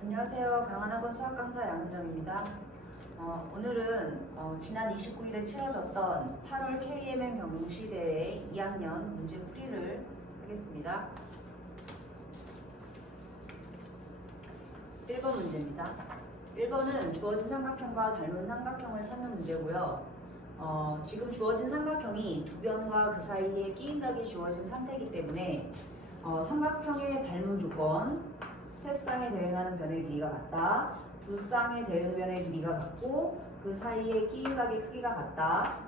안녕하세요. 강한학원 수학 강사 양은정입니다. 오늘은 지난 29일에 치러졌던 8월 KMM 경시대회 2학년 문제 풀이를 하겠습니다. 1번 문제입니다. 1번은 주어진 삼각형과 닮은 삼각형을 찾는 문제고요. 지금 주어진 삼각형이 두 변과 그 사이에 끼인각이 주어진 상태이기 때문에 삼각형의 닮은 조건, 세 쌍의 대응하는 변의 길이가 같다. 두 쌍의 대응변의 길이가 같고 그 사이에 끼인각의 크기가 같다.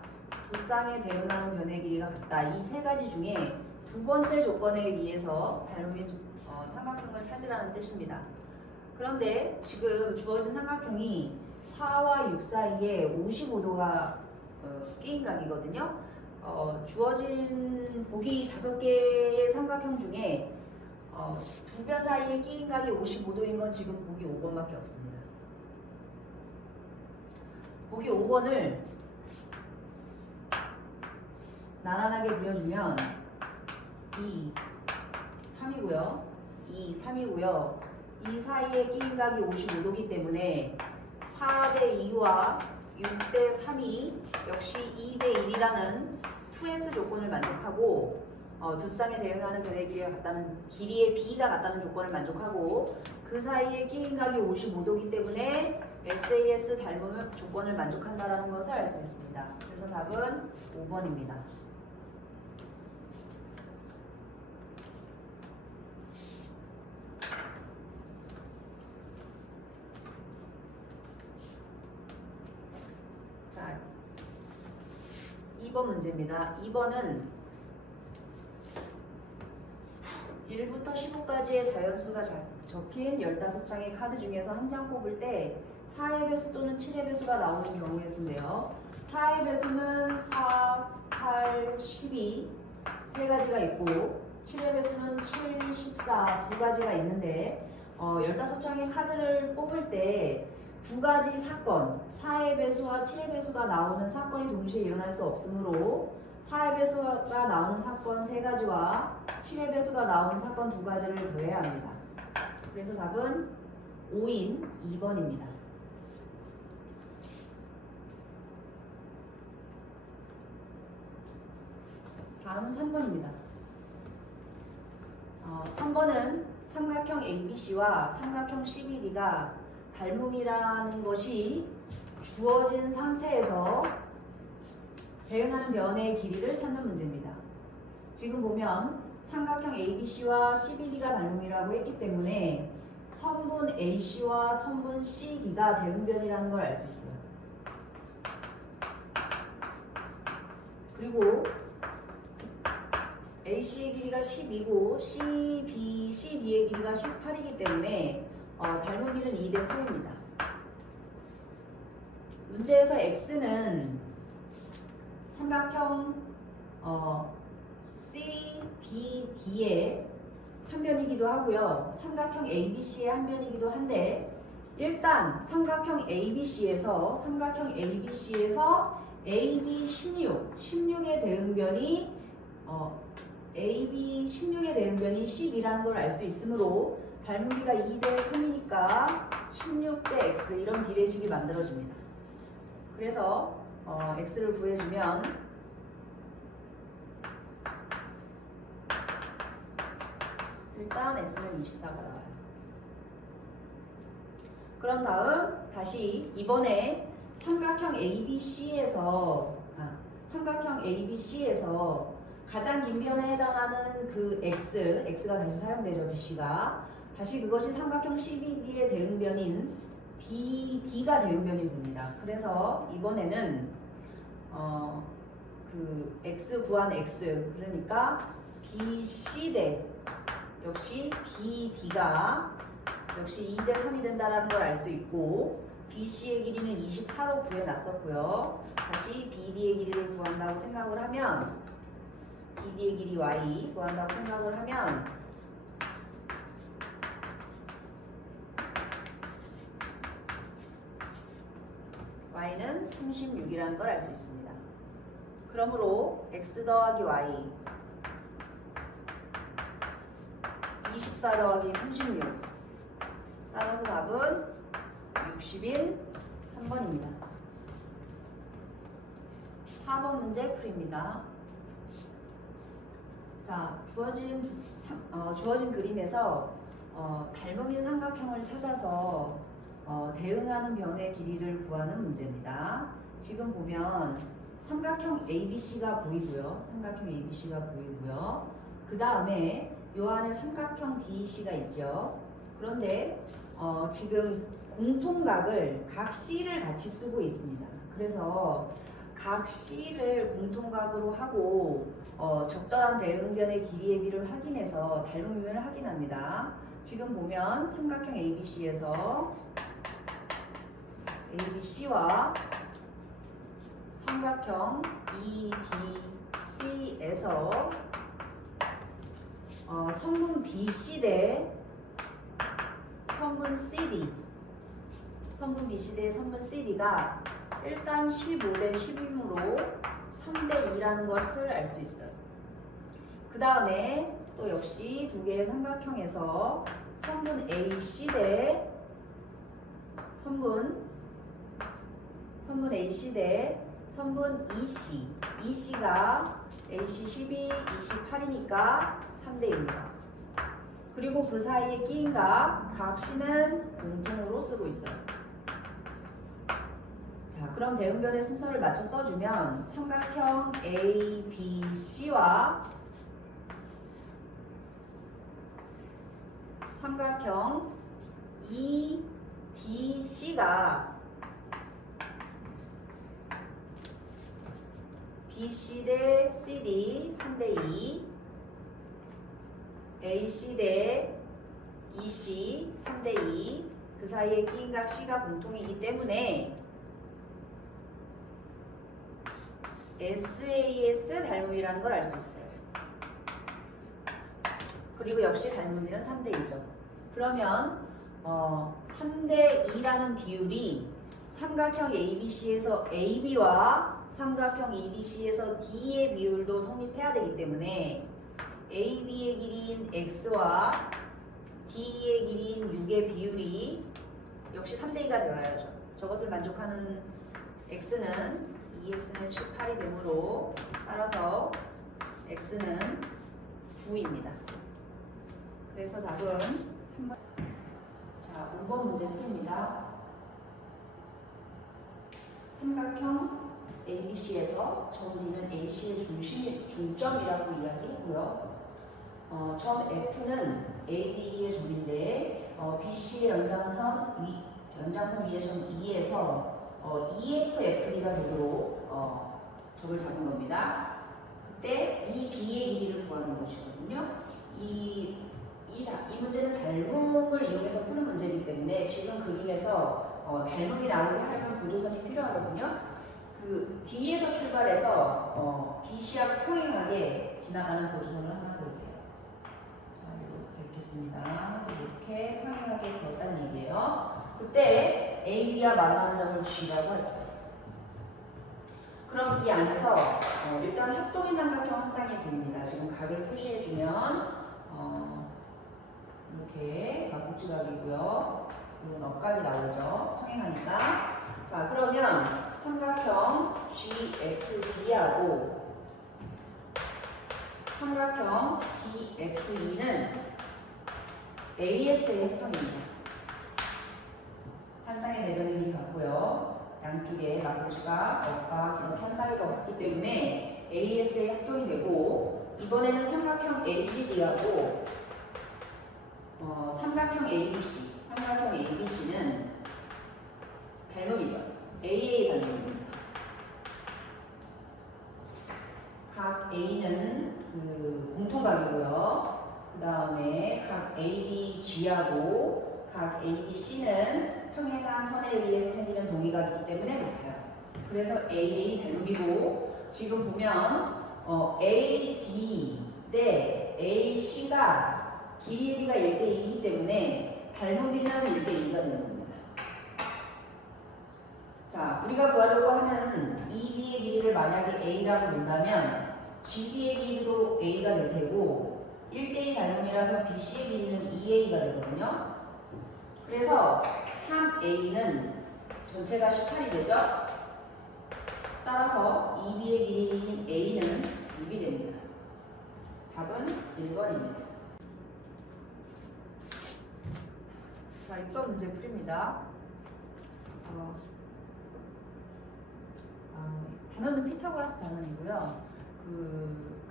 두 쌍의 대응하는 변의 길이가 같다. 이 세 가지 중에 두 번째 조건에 의해서 닮은 삼각형을 찾으라는 뜻입니다. 그런데 지금 주어진 삼각형이 4와 6 사이에 55도가 끼인각이거든요. 주어진 보기 5개의 삼각형 중에 두 변 사이의 끼인각이 55도인 건 지금 보기 5번밖에 없습니다. 보기 5번을 나란하게 그려주면 2, 3이고요. 2, 3이고요. 이 사이의 끼인각이 55도이기 때문에 4대 2와 6대 3이 역시 2대 1이라는 2S 조건을 만족하고 두 쌍에 대응하는 변의 길이가 같다는 길이의 B가 같다는 조건을 만족하고 그 사이에 끼인각이 55도이기 때문에 SAS 닮은 조건을 만족한다는 것을 알 수 있습니다. 그래서 답은 5번입니다. 자, 2번 문제입니다. 2번은 1부터 15까지의 자연수가 적힌 15장의 카드 중에서 한 장 뽑을 때 4의 배수 또는 7의 배수가 나오는 경우의 수인데요. 4의 배수는 4, 8, 12 세 가지가 있고 7의 배수는 7, 14 두 가지가 있는데 15장의 카드를 뽑을 때 두 가지 사건, 4의 배수와 7의 배수가 나오는 사건이 동시에 일어날 수 없으므로 4의 배수가 나오는 사건 3가지와 7의 배수가 나오는 사건 2가지를 더해야 합니다. 그래서 답은 5인 2번입니다. 다음은 3번입니다. 3번은 삼각형 ABC와 삼각형 CBD가 닮음이라는 것이 주어진 상태에서 대응하는 변의 길이를 찾는 문제입니다. 지금 보면 삼각형 ABC와 CBD가 닮음이라고 했기 때문에 선분 AC와 선분 CD가 대응변이라는 걸 알 수 있어요. 그리고 AC의 길이가 10이고 CD의 길이가 18이기 때문에 닮은 길은 2대 3입니다. 문제에서 X는 삼각형 CBD의 한 변이기도 하고요. 삼각형 ABC의 한 변이기도 한데 일단 삼각형 ABC에서 AB 16의 대응변이 AB 16의 대응변이 10이라는 걸 알 수 있으므로 닮은비가 2대 3이니까 16대 X 이런 비례식이 만들어집니다. 그래서 X를 구해주면 일단 X는 24가 나와요. 그런 다음 다시 이번에 삼각형 ABC에서 가장 긴 변에 해당하는 그 X가 다시 사용되죠. BC가 다시 그것이 삼각형 CBD의 대응변인 BD가 대응변이 됩니다. 그래서 이번에는 그 X 구한 X 그러니까 BC 역시 BD가 역시 2대 3이 된다는 걸 알 수 있고 BC의 길이는 24로 구해놨었고요. 다시 BD의 길이를 구한다고 생각을 하면 BD의 길이 Y 구한다고 생각을 하면 Y는 36이라는 걸 알 수 있습니다. 그러므로 X 더하기 Y 24 더하기 36 따라서 답은 2번입니다. 4번 문제 풀입니다. 자, 주어진 그림에서 닮음인 삼각형을 찾아서 대응하는 변의 길이를 구하는 문제입니다. 지금 보면 삼각형 ABC가 보이고요. 삼각형 ABC가 보이고요. 그 다음에 요 안에 삼각형 DEC가 있죠. 그런데 지금 공통각을 각 C를 같이 쓰고 있습니다. 그래서 각 C를 공통각으로 하고 적절한 대응변의 길이의 비를 확인해서 닮음면을 확인합니다. 지금 보면 삼각형 ABC에서 ABC와 삼각형 EDC에서 선분 BC 대 선분 CD, 선분 BC 대 선분 CD가 일단 15대 10이므로 3대 2라는 것을 알 수 있어요. 그 다음에 또 역시 두 개의 삼각형에서 선분 AC 대 선분 AC 대 선분 EC, EC가 AC 12, EC 8이니까 3대 1입니다. 그리고 그 사이에 끼인 각 C는 공통으로 쓰고 있어요. 자, 그럼 대응변의 순서를 맞춰 써주면 삼각형 ABC와 삼각형 EDC가 BC 대 CD 3대 2, AC 대 EC 3대 2, 그 사이에 끼인 각 C가 공통이기 때문에 SAS 닮음이라는 걸 알 수 있어요. 그리고 역시 닮음이는 3대 2죠. 그러면 3대 2라는 비율이 삼각형 ABC에서 AB와 삼각형 EDC에서 D의 비율도 성립해야 되기 때문에 AB의 길이인 X와 D의 길이인 6의 비율이 역시 3대 2가 되어야죠. 저것을 만족하는 X는 2X는 18이 되므로 따라서 X는 9입니다. 그래서 답은 3번. 자, 5번 문제 풀입니다. 삼각형 ABC에서 점 D는 AC의 중점이라고 이야기했고요. 점 F는 AB의 점인데 BC의 연장선 위의 점 E에서 EFFD가 되도록 점을 잡은 겁니다. 그때 이 B의 길이를 구하는 것이거든요. 이 문제는 닮음을 이용해서 푸는 문제이기 때문에 지금 그림에서 닮음이 나오게 하려면 보조선이 필요하거든요. 그 D에서 출발해서 BC하고 평행하게 지나가는 보조선을 하나 볼게요. 자, 이렇게 읽겠습니다. 이렇게 평행하게 그었다는 얘기예요. 그때 AB와 만나는 점을 G라고 할 거예요. 그럼 이 안에서 일단 합동인 삼각형 한 쌍이 보입니다. 지금 각을 표시해주면 이렇게 막국지각이고요. 이런 억각이 나오죠. 평행하니까. 자, 그러면 삼각형 GFD하고 삼각형 BFE는 AS의 합동입니다. 한 쌍의 내변의 길이 같고요. 양쪽에 막국지각, 억각 이렇게 한 쌍이 더 같기 때문에 AS의 합동이 되고, 이번에는 삼각형 AGD하고 삼각형 ABC는 닮음이죠. AA 닮음입니다. 각 A는 공통각이고요. 그 다음에 각 ADG하고 각 ABC는 평행한 선에 의해서 생기는 동의각이기 때문에 같아요. 그래서 AA 닮음이고, 지금 보면 AD 대 AC가 길이의 비가 1대2이기 때문에 닮음비는 1대2가 되는 겁니다. 자, 우리가 구하려고 하는 EB의 길이를 만약에 A라고 본다면 GD의 길이도 A가 될 테고 1대2 닮음이라서 BC의 길이는 2A가 되거든요. 그래서 3A는 전체가 18이 되죠? 따라서 2B의 길이인 A는 6이 됩니다. 답은 1번입니다. 자, 6번 문제 풀입니다. 단원은 피타고라스 단원이고요.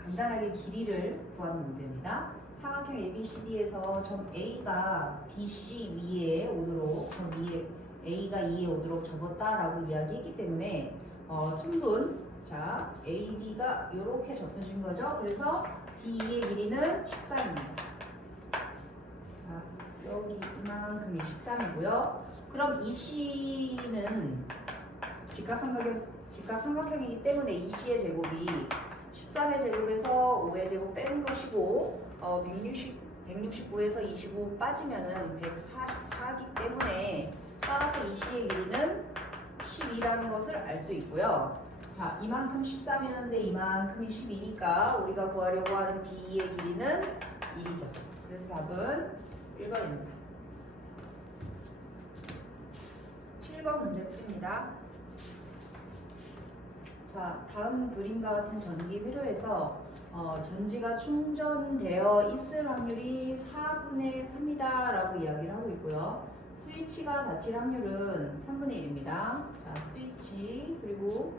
간단하게 길이를 구하는 문제입니다. 사각형 ABCD에서 점 A가 BC 위에 오도록 점 위에 A가 2에 오도록 접었다라고 이야기했기 때문에 선분 자 AD가 이렇게 접혀진 거죠. 그래서 D의 길이는 13입니다. 자, 여기 이만큼이 13이고요. 그럼 EC는 직각삼각형이기 때문에 EC의 제곱이 13의 제곱에서 5의 제곱 빼는 것이고 169에서 25 빠지면은 144이기 때문에 따라서 EC의 길이는 12라는 것을 알 수 있고요. 자, 이만큼 13이었는데 이만큼이 12니까 우리가 구하려고 하는 B의 길이는 1이죠. 그래서 답은 1번입니다. 7번 문제 풀입니다. 자, 다음 그림과 같은 전기 회로에서 전지가 충전되어 있을 확률이 4분의 3이다 라고 이야기를 하고 있고요. 스위치가 닫힐 확률은 3분의 1입니다. 자, 스위치 그리고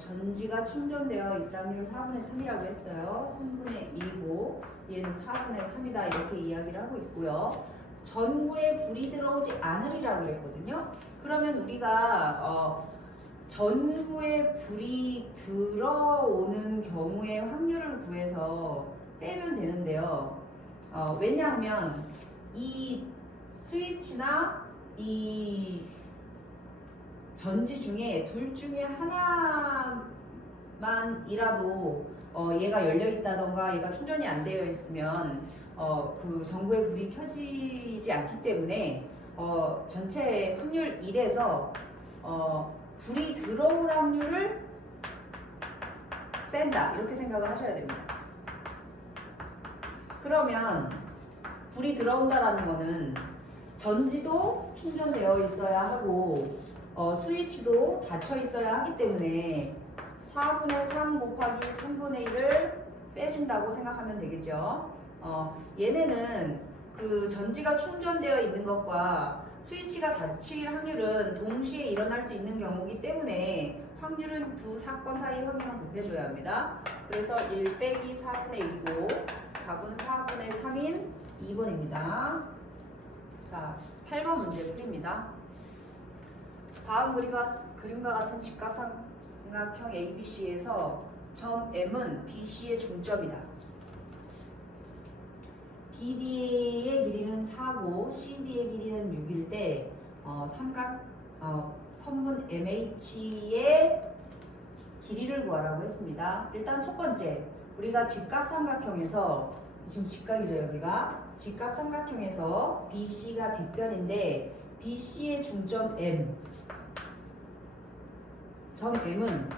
전지가 충전되어 있을 확률을 4분의 3이라고 했어요. 3분의 1이고 얘는 4분의 3이다 이렇게 이야기를 하고 있고요. 전구에 불이 들어오지 않으리라고 그랬거든요. 그러면 우리가 전구에 불이 들어오는 경우의 확률을 구해서 빼면 되는데요. 왜냐하면 이 스위치나 이 전지 중에 둘 중에 하나만이라도 얘가 열려 있다던가 얘가 충전이 안 되어 있으면 그 전구에 불이 켜지지 않기 때문에 전체 확률 1에서 불이 들어올 확률을 뺀다 이렇게 생각을 하셔야 됩니다. 그러면 불이 들어온다라는 거는 전지도 충전되어 있어야 하고 스위치도 닫혀 있어야 하기 때문에 4분의 3 곱하기 3분의 1을 빼준다고 생각하면 되겠죠. 얘네는 그 전지가 충전되어 있는 것과 스위치가 닫힐 확률은 동시에 일어날 수 있는 경우이기 때문에 확률은 두 사건 사이 확률은 곱해줘야 합니다. 그래서 1 빼기 4분의 1이고 답은 4분의 3인 2번입니다. 자, 8번 문제 풀입니다. 다음 그림과 같은 직각삼각형 ABC에서 점 M은 BC의 중점이다. BD의 길이는 4고 CD의 길이는 6일 때 선분 MH의 길이를 구하라고 했습니다. 일단 첫 번째, 우리가 직각삼각형에서 지금 직각이죠 여기가 직각삼각형에서 BC가 빗변인데 BC의 중점 M 점 M은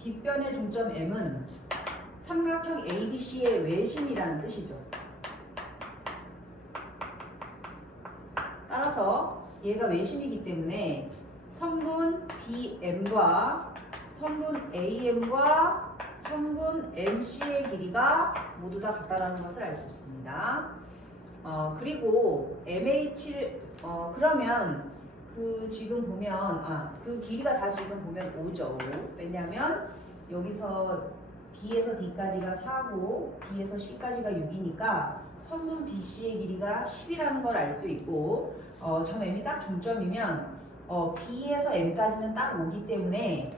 빗변의 중점 M은 삼각형 ABC의 외심이라는 뜻이죠. 따라서 얘가 외심이기 때문에 선분 BM과 선분 AM과 선분 MC의 길이가 모두 다 같다라는 것을 알 수 있습니다. 그리고 MH를 그러면 그 지금 보면 그 길이가 다 지금 보면 5죠. 5. 왜냐하면 여기서 B에서 D까지가 4고 D에서 C까지가 6이니까 선분 BC의 길이가 10이라는 걸 알 수 있고 점 M이 딱 중점이면 B에서 M까지는 딱 5기 때문에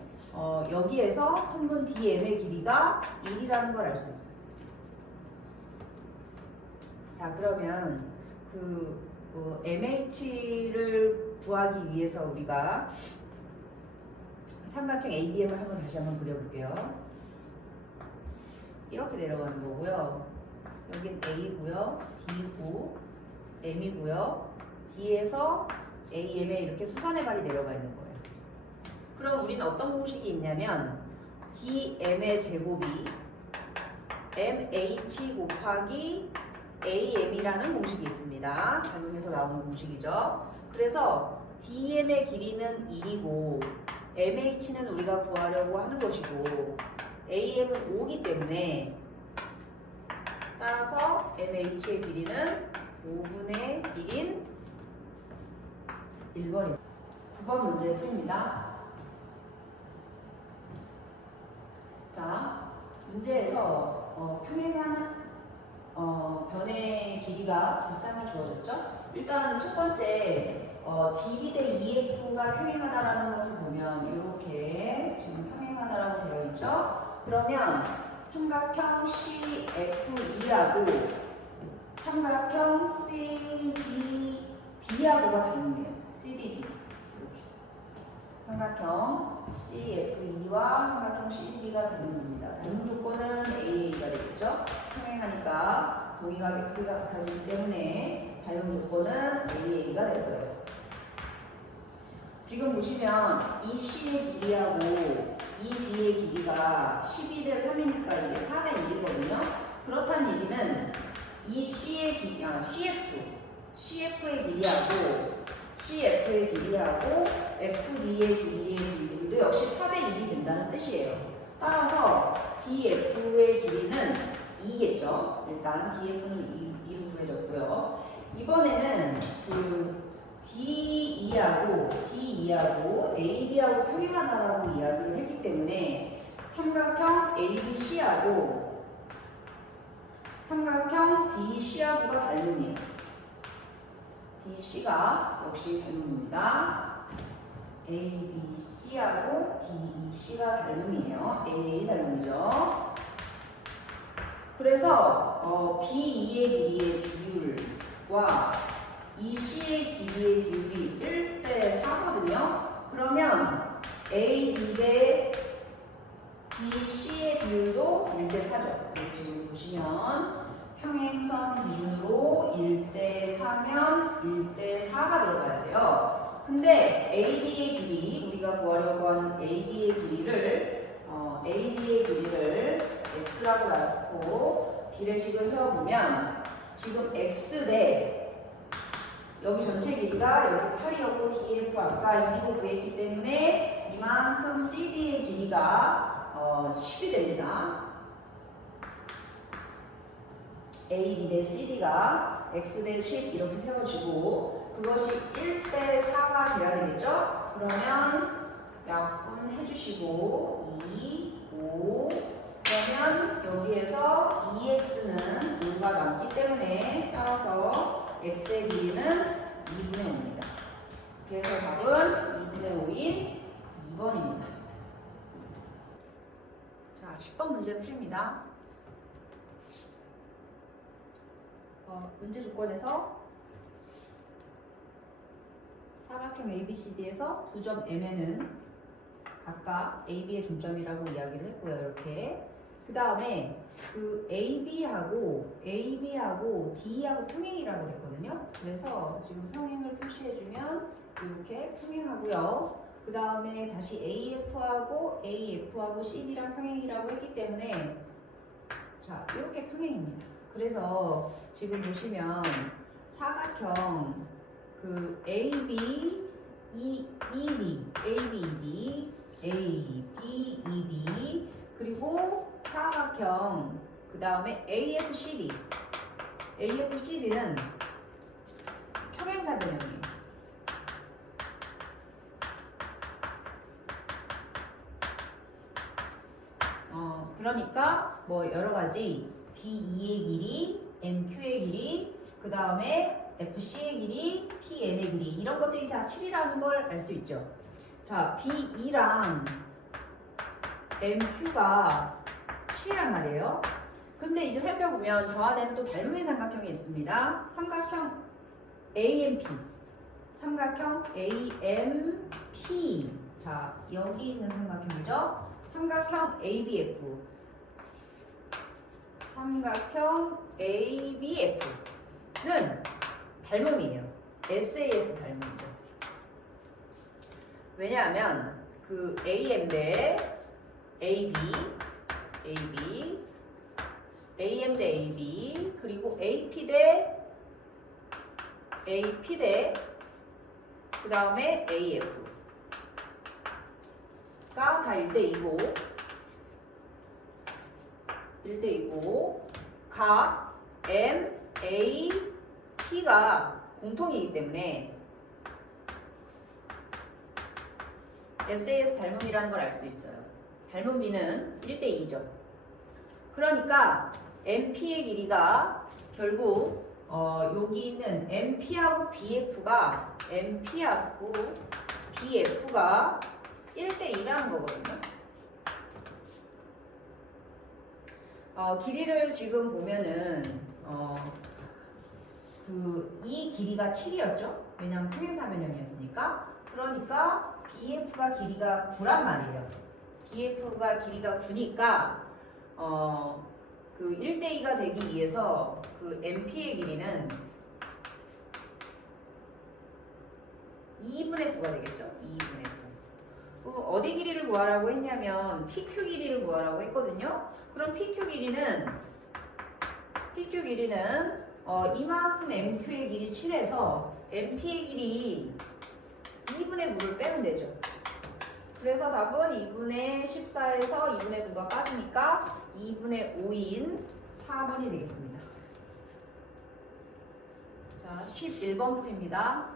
여기에서 선분 DM의 길이가 1이라는 걸 알 수 있어요. 자, 그러면 MH를 구하기 위해서 우리가 삼각형 ADM을 다시 한번 그려볼게요. 이렇게 내려가는 거고요. 여긴 A고요, D고, M이고요. D에서 AM에 이렇게 수선의 발이 내려가 있는 거예요. 그럼 우리는 어떤 공식이 있냐면 DM의 제곱이 MH 곱하기 AM이라는 공식이 있습니다. 닮음에서 나오는 공식이죠. 그래서 DM의 길이는 1이고 MH는 우리가 구하려고 하는 것이고 AM은 5기 때문에 따라서 MH의 길이는 5분의 1인 1번입니다. 9번 문제 풀입니다. 자, 문제에서 평행한 변의 길이가 두 쌍이 주어졌죠? 일단 첫 번째 DB 대 EF가 평행하다라는 것을 보면 이렇게 지금 평행하다라고 되어 있죠? 그러면 삼각형 CFE하고 삼각형 CDB하고가 다르네요. CDB 이렇게 삼각형 CFE와 삼각형 CDB가 다른 겁니다. 다른 조건은 AA가 되겠죠? 평행하니까 동의가 크기가 같아지기 때문에 다른 조건은 AA가 될 거예요. 지금 보시면 이 C의 길이하고 이 B의 길이가 12 대 3이니까 이게 4 대 1이거든요. 그렇다는 얘기는 이 C의 길이, CF의 길이하고 FD의 길이의 비율도 역시 4 대 1이 된다는 뜻이에요. 따라서 DF의 길이는 2겠죠. 일단 DF는 2로 구해졌고요. 이번에는 그 DE하고 AB하고 평행하다라고 이야기를 했기 때문에 삼각형 ABC하고 삼각형 DC하고가 닮음이에요. DC가 역시 닮음입니다. ABC하고 DEC가 닮음이에요. AA 닮음이죠. 그래서 BE의 길이의 비율과 EC의 길이의 비율이 1대 4거든요. 그러면 AD 대 DC의 비율도 1대 4죠. 지금 보시면 평행선 기준으로 1대 4면 1대 4가 들어가야 돼요. 근데 AD의 길이, 우리가 구하려고 하는 AD의 길이를 X라고 놔두고 비례식을 세워보면 지금 X 대 여기 전체 길이가 여기 8이었고 DF 아까 2로 구했기 때문에 이만큼 CD의 길이가 10이 됩니다. AD 대 CD가 X 대 10 이렇게 세워지고 그것이 1대 4가 돼야 되겠죠? 그러면 약분 해주시고 2, 5 그러면 여기에서 2x는 5가 남기 때문에 따라서 x의 길이는 2분의 5입니다. 그래서 답은 2분의 5인 2번입니다. 자, 10번 문제 풀입니다. 문제 조건에서 사각형 ABCD에서 두 점 M에는 각각 AB의 중점이라고 이야기를 했고요. 이렇게 그 다음에 그 AB하고 D하고 평행이라고 그랬거든요. 그래서 지금 평행을 표시해주면 이렇게 평행하고요. 그 다음에 다시 AF하고 CD랑 평행이라고 했기 때문에 자 이렇게 평행입니다. 그래서 지금 보시면 사각형 그 ABED 그리고 사각형 그 다음에 AFCD는 평행사 변형이에요. 그러니까 뭐 여러 가지 BE의 길이, MQ의 길이, 그 다음에 FC의 길이, PN의 길이 이런 것들이 다 7이라는 걸 알 수 있죠. 자, BE랑 MQ가 7이란 말이에요. 근데 이제 살펴보면 저 안에는 또 닮은 삼각형이 있습니다. 삼각형 AMP. 자, 여기 있는 삼각형이죠. 삼각형 ABF. 삼각형 ABF는 닮음이에요. SAS 닮음이죠. 왜냐하면 그 AM 대 AB, AM 대 AB, 그리고 AP 대 그 다음에 AF가 다 1대2고 1대2고 각 M, A, P가 공통이기 때문에 SAS 닮음이라는 걸 알 수 있어요. 닮음비는 1대2죠. 그러니까 MP의 길이가 결국 여기 있는 MP하고 BF가 1대2라는 거거든요. 길이를 지금 보면은 이 길이가 7이었죠? 왜냐면 평행사변형이었으니까. 그러니까 BF가 길이가 9란 말이에요. BF가 길이가 9니까 그 1대2가 되기 위해서 그 MP의 길이는 2분의 9가 되겠죠? 2분의 9. 어디 길이를 구하라고 했냐면 PQ 길이를 구하라고 했거든요. 그럼 PQ 길이는 이만큼 MQ의 길이 7에서 MP의 길이 2분의 9를 빼면 되죠. 그래서 답은 2분의 14에서 2분의 9가 빠지니까 2분의 5인 4번이 되겠습니다. 자, 11번 풀입니다.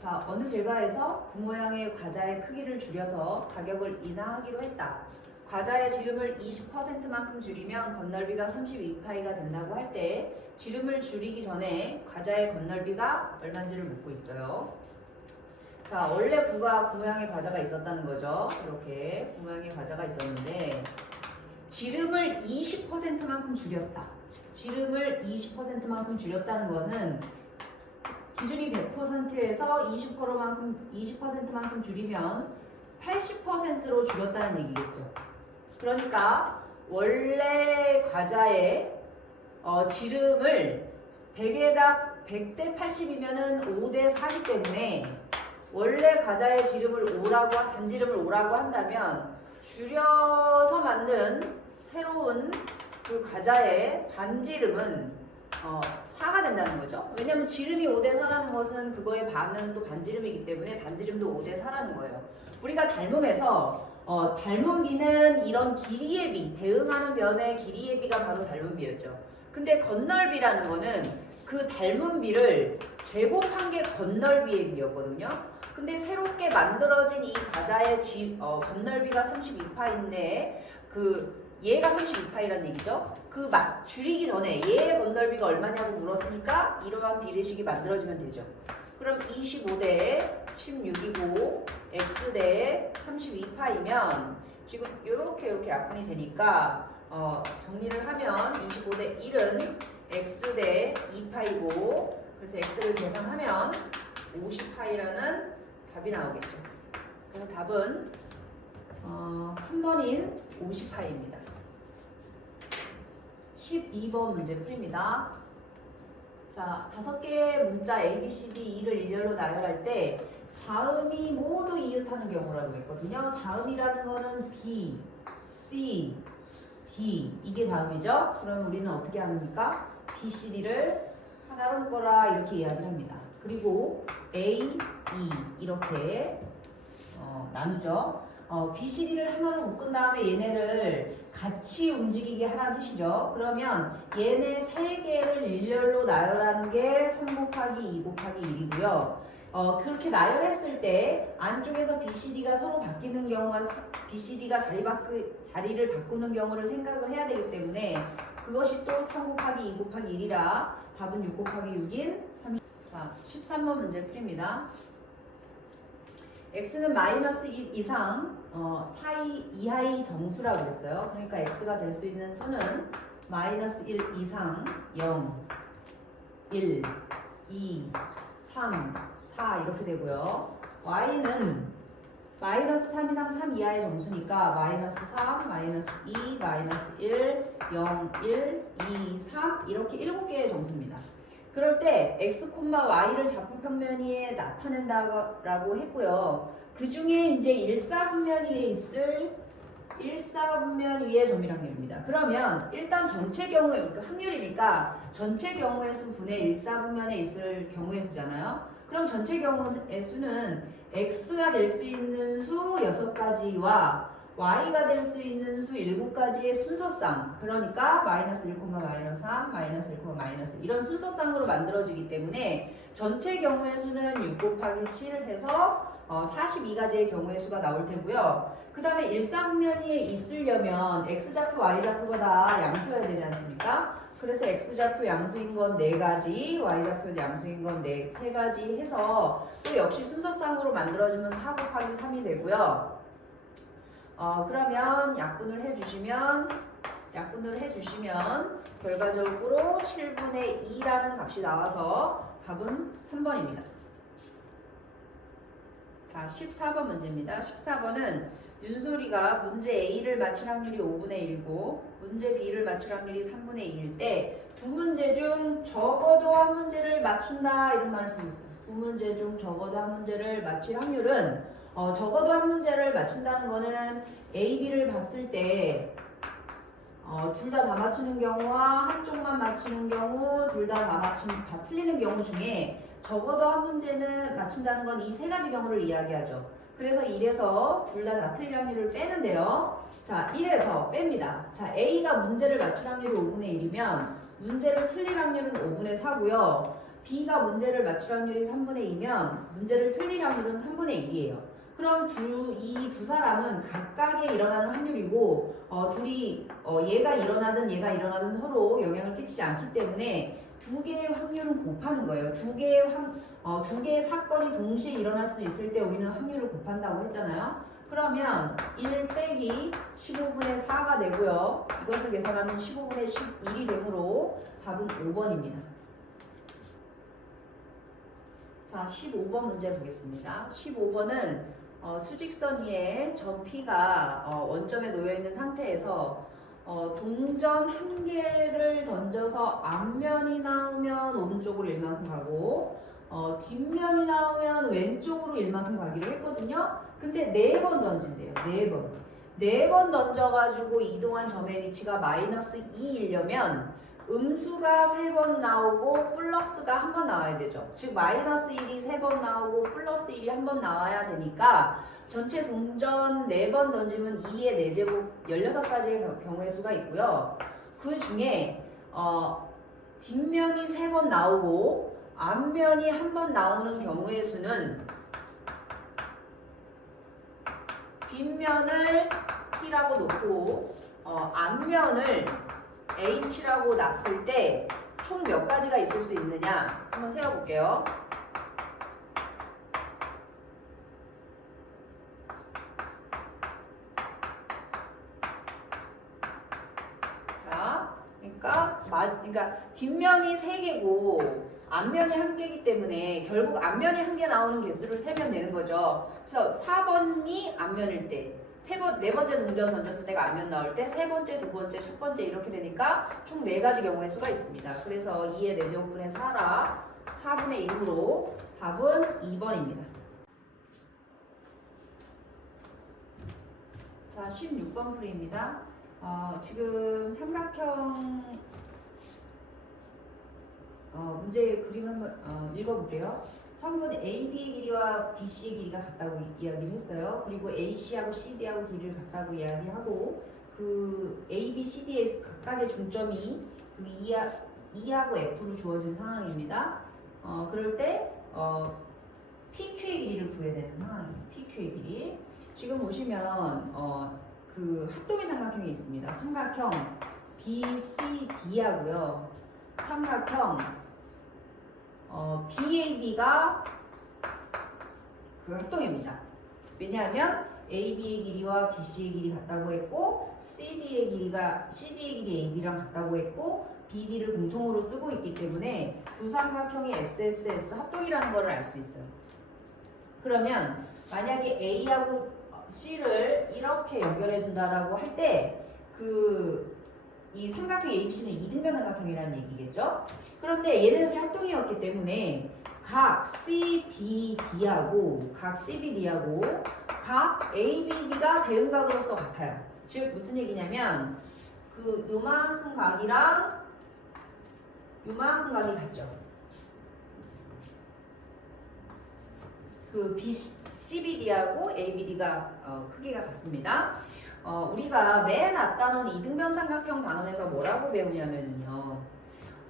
자, 어느 제과에서 구 모양의 과자의 크기를 줄여서 가격을 인하하기로 했다. 과자의 지름을 20%만큼 줄이면 건널비가 32파이가 된다고 할 때 지름을 줄이기 전에 과자의 건널비가 얼마인지를 묻고 있어요. 자, 원래 구 모양의 과자가 있었다는 거죠. 이렇게 구 모양의 과자가 있었는데 지름을 20%만큼 줄였다. 지름을 20%만큼 줄였다는 거는 기준이 100%에서 20%만큼 줄이면 80%로 줄였다는 얘기겠죠. 그러니까 원래 과자의 지름을 100대 80이면은 5대 4기 때문에 원래 과자의 지름을 반지름을 5라고 한다면 줄여서 만든 새로운 그 과자의 반지름은 4가 된다는 거죠. 왜냐하면 지름이 5대 4라는 것은 그거의 반은 또 반지름이기 때문에 반지름도 5대 4라는 거예요. 우리가 닮음에서 닮음비는 이런 길이의 비, 대응하는 변의 길이의 비가 바로 닮음비였죠. 근데 건널비라는 거는 그 닮음비를 제곱한 게 건널비의 비였거든요. 근데 새롭게 만들어진 이 과자의 건널비가 32파인데 얘가 32파이란 얘기죠. 줄이기 전에 얘의 건널비가 얼마냐고 물었으니까 이러한 비례식이 만들어지면 되죠. 그럼 25대 16이고 x대 32파이면 지금 이렇게 약분이 되니까 정리를 하면 25대 1은 x대 2파이고 그래서 x를 계산하면 50파이라는 답이 나오겠죠. 그래서 답은 3번인 50파이입니다. 12번 문제 풀입니다. 자, 5개의 문자 A, B, C, D, E를 일렬로 나열할 때 자음이 모두 이웃하는 경우라고 했거든요. 자음이라는 거는 B, C, D 이게 자음이죠. 그러면 우리는 어떻게 합니까? B, C, D를 하나로 묶어라 이렇게 이야기를 합니다. 그리고 A, E 이렇게 나누죠. B, C, D를 하나로 묶은 다음에 얘네를 같이 움직이게 하라는 뜻이죠. 그러면 얘네 3개를 일렬로 나열하는 게 3 곱하기 2 곱하기 1이고요. 그렇게 나열했을 때 안쪽에서 BCD가 서로 바뀌는 경우가 BCD가 자리를 바꾸는 경우를 생각을 해야 되기 때문에 그것이 또 3 곱하기 2 곱하기 1이라 답은 6 곱하기 6인 30. 자, 13번 문제 풀입니다. x는 마이너스 1 이상 4 이하의 정수라고 했어요. 그러니까 x가 될 수 있는 수는 마이너스 1 이상 0, 1, 2, 3, 4 이렇게 되고요. y는 마이너스 3 이상 3 이하의 정수니까 마이너스 3, 마이너스 2, 마이너스 1, 0, 1, 2, 3 이렇게 7개의 정수입니다. 그럴 때 x, y를 좌표평면위에 나타낸다라고 했고요. 그 중에 이제 일사분면위에 있을 1,4분면 위의 점일 확률입니다. 그러면 일단 전체 경우의 그러니까 확률이니까 전체 경우의 수 분의 1,4분면에 있을 경우의 수잖아요. 그럼 전체 경우의 수는 x가 될 수 있는 수 6가지와 y가 될 수 있는 수 7가지의 순서상, 그러니까 마이너스 1, 마이너스 3, 마이너스 1, 마이너스 이런 순서상으로 만들어지기 때문에 전체 경우의 수는 6 곱하기 7을 해서 42가지의 경우의 수가 나올 테고요. 그 다음에 1,4분면이 있으려면 x좌표, y좌표가 다 양수여야 되지 않습니까? 그래서 x좌표 양수인 건 4가지, y좌표 양수인 건 3가지 해서 또 역시 순서상으로 만들어지면 4 곱하기 3이 되고요. 그러면 약분을 해주시면 결과적으로 7분의 2라는 값이 나와서 답은 3번입니다. 자, 14번 문제입니다. 14번은 윤소리가 문제 A를 맞힐 확률이 5분의 1이고 문제 B를 맞힐 확률이 3분의 2일 때 두 문제 중 적어도 한 문제를 맞춘다 이런 말을 쓰고 있어요. 두 문제 중 적어도 한 문제를 맞힐 확률은 적어도 한 문제를 맞춘다는 거는 A, B를 봤을 때 둘 다 맞추는 경우와 한쪽만 맞추는 경우, 둘 다 틀리는 경우 중에 적어도 한 문제는 맞춘다는 건 이 3가지 경우를 이야기하죠. 그래서 1에서 둘 다 틀릴 확률을 빼는데요. 자, 1에서 뺍니다. 자, A가 문제를 맞출 확률이 5분의 1이면 문제를 틀릴 확률은 5분의 4고요. B가 문제를 맞출 확률이 3분의 2면 문제를 틀릴 확률은 3분의 1이에요. 그럼 이 두 사람은 각각의 일어나는 확률이고 둘이 얘가 일어나든 서로 영향을 끼치지 않기 때문에 두 개의 확률은 곱하는 거예요. 두 개의 사건이 동시에 일어날 수 있을 때 우리는 확률을 곱한다고 했잖아요. 그러면 1 빼기 15분의 4가 되고요. 이것을 계산하면 15분의 11이 되므로 답은 5번입니다. 자, 15번 문제 보겠습니다. 15번은 수직선 위에 점 P가 원점에 놓여있는 상태에서 동전 한 개를 던져서 앞면이 나오면 오른쪽으로 1만큼 가고 뒷면이 나오면 왼쪽으로 1만큼 가기로 했거든요. 근데 4번 던진대요. 4번. 4번 던져가지고 이동한 점의 위치가 마이너스 2이려면 음수가 3번 나오고 플러스가 1번 나와야 되죠. 즉 마이너스 1이 3번 나오고 플러스 1이 1번 나와야 되니까 전체 동전 4번 던지면 2의 4제곱 16가지의 경우의 수가 있고요. 그 중에 뒷면이 3번 나오고 앞면이 1번 나오는 경우의 수는 뒷면을 T라고 놓고 앞면을 H라고 놨을 때 총 몇 가지가 있을 수 있느냐 한번 세어볼게요. 자, 그러니까 뒷면이 3개고 앞면이 1개이기 때문에 결국 앞면이 1개 나오는 개수를 세면 되는 거죠. 그래서 4번이 앞면일 때, 4번째 동전 던졌을 때가 앞면 나올 때, 3번째, 2번째, 첫 번째 이렇게 되니까 총 4가지 경우의 수가 있습니다. 그래서 2의 4제곱분의 4라 4분의 1으로 답은 2번입니다. 자, 16번 풀이입니다. 지금 삼각형 문제 그림 한번 읽어볼게요. 선분 AB의 길이와 BC의 길이가 같다고 이야기를 했어요. 그리고 AC하고 CD하고 길이를 같다고 이야기하고 그 AB, CD의 각각의 중점이 그 E하고 F로 주어진 상황입니다. 그럴 때 PQ의 길이를 구해야 되는 상황이에요. PQ의 길이. 지금 보시면 그 합동의 삼각형이 있습니다. 삼각형 BCD하고요. 삼각형 BAD가 그 합동입니다. 왜냐하면 AB의 길이와 BC의 길이 같다고 했고 CD의 길이 AB랑 같다고 했고 BD를 공통으로 쓰고 있기 때문에 두 삼각형이 SSS 합동이라는 걸 알 수 있어요. 그러면 만약에 A하고 C를 이렇게 연결해 준다라고 할 때 이 삼각형 ABC는 이등변 삼각형이라는 얘기겠죠? 그런데 얘네들이 합동이었기 때문에 각 CBD하고 각 ABD가 대응각으로서 같아요. 즉 무슨 얘기냐면 그 요만큼 각이랑 요만큼 각이 같죠. 그 CBD하고 ABD가 크기가 같습니다. 우리가 맨 앞단원 이등변 삼각형 단원에서 뭐라고 배우냐면요.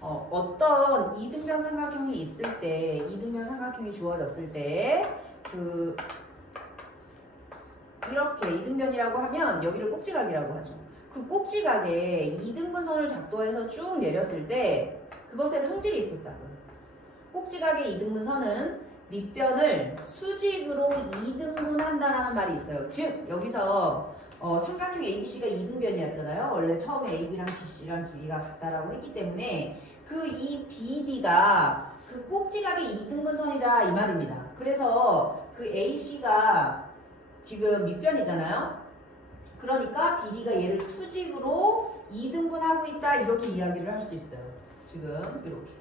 어떤 이등변 삼각형이 있을 때, 이등변 삼각형이 주어졌을 때, 이렇게 이등변이라고 하면 여기를 꼭지각이라고 하죠. 그 꼭지각에 이등분선을 작도해서 쭉 내렸을 때 그것에 성질이 있었다고요. 꼭지각의 이등분선은 밑변을 수직으로 이등분한다라는 말이 있어요. 즉 여기서 삼각형 ABC가 이등변이었잖아요. 원래 처음에 AB랑 BC랑 길이가 같다라고 했기 때문에 이 BD가 그 꼭지각의 이등분선이다 이 말입니다. 그래서 그 AC가 지금 밑변이잖아요. 그러니까 BD가 얘를 수직으로 이등분하고 있다 이렇게 이야기를 할 수 있어요. 지금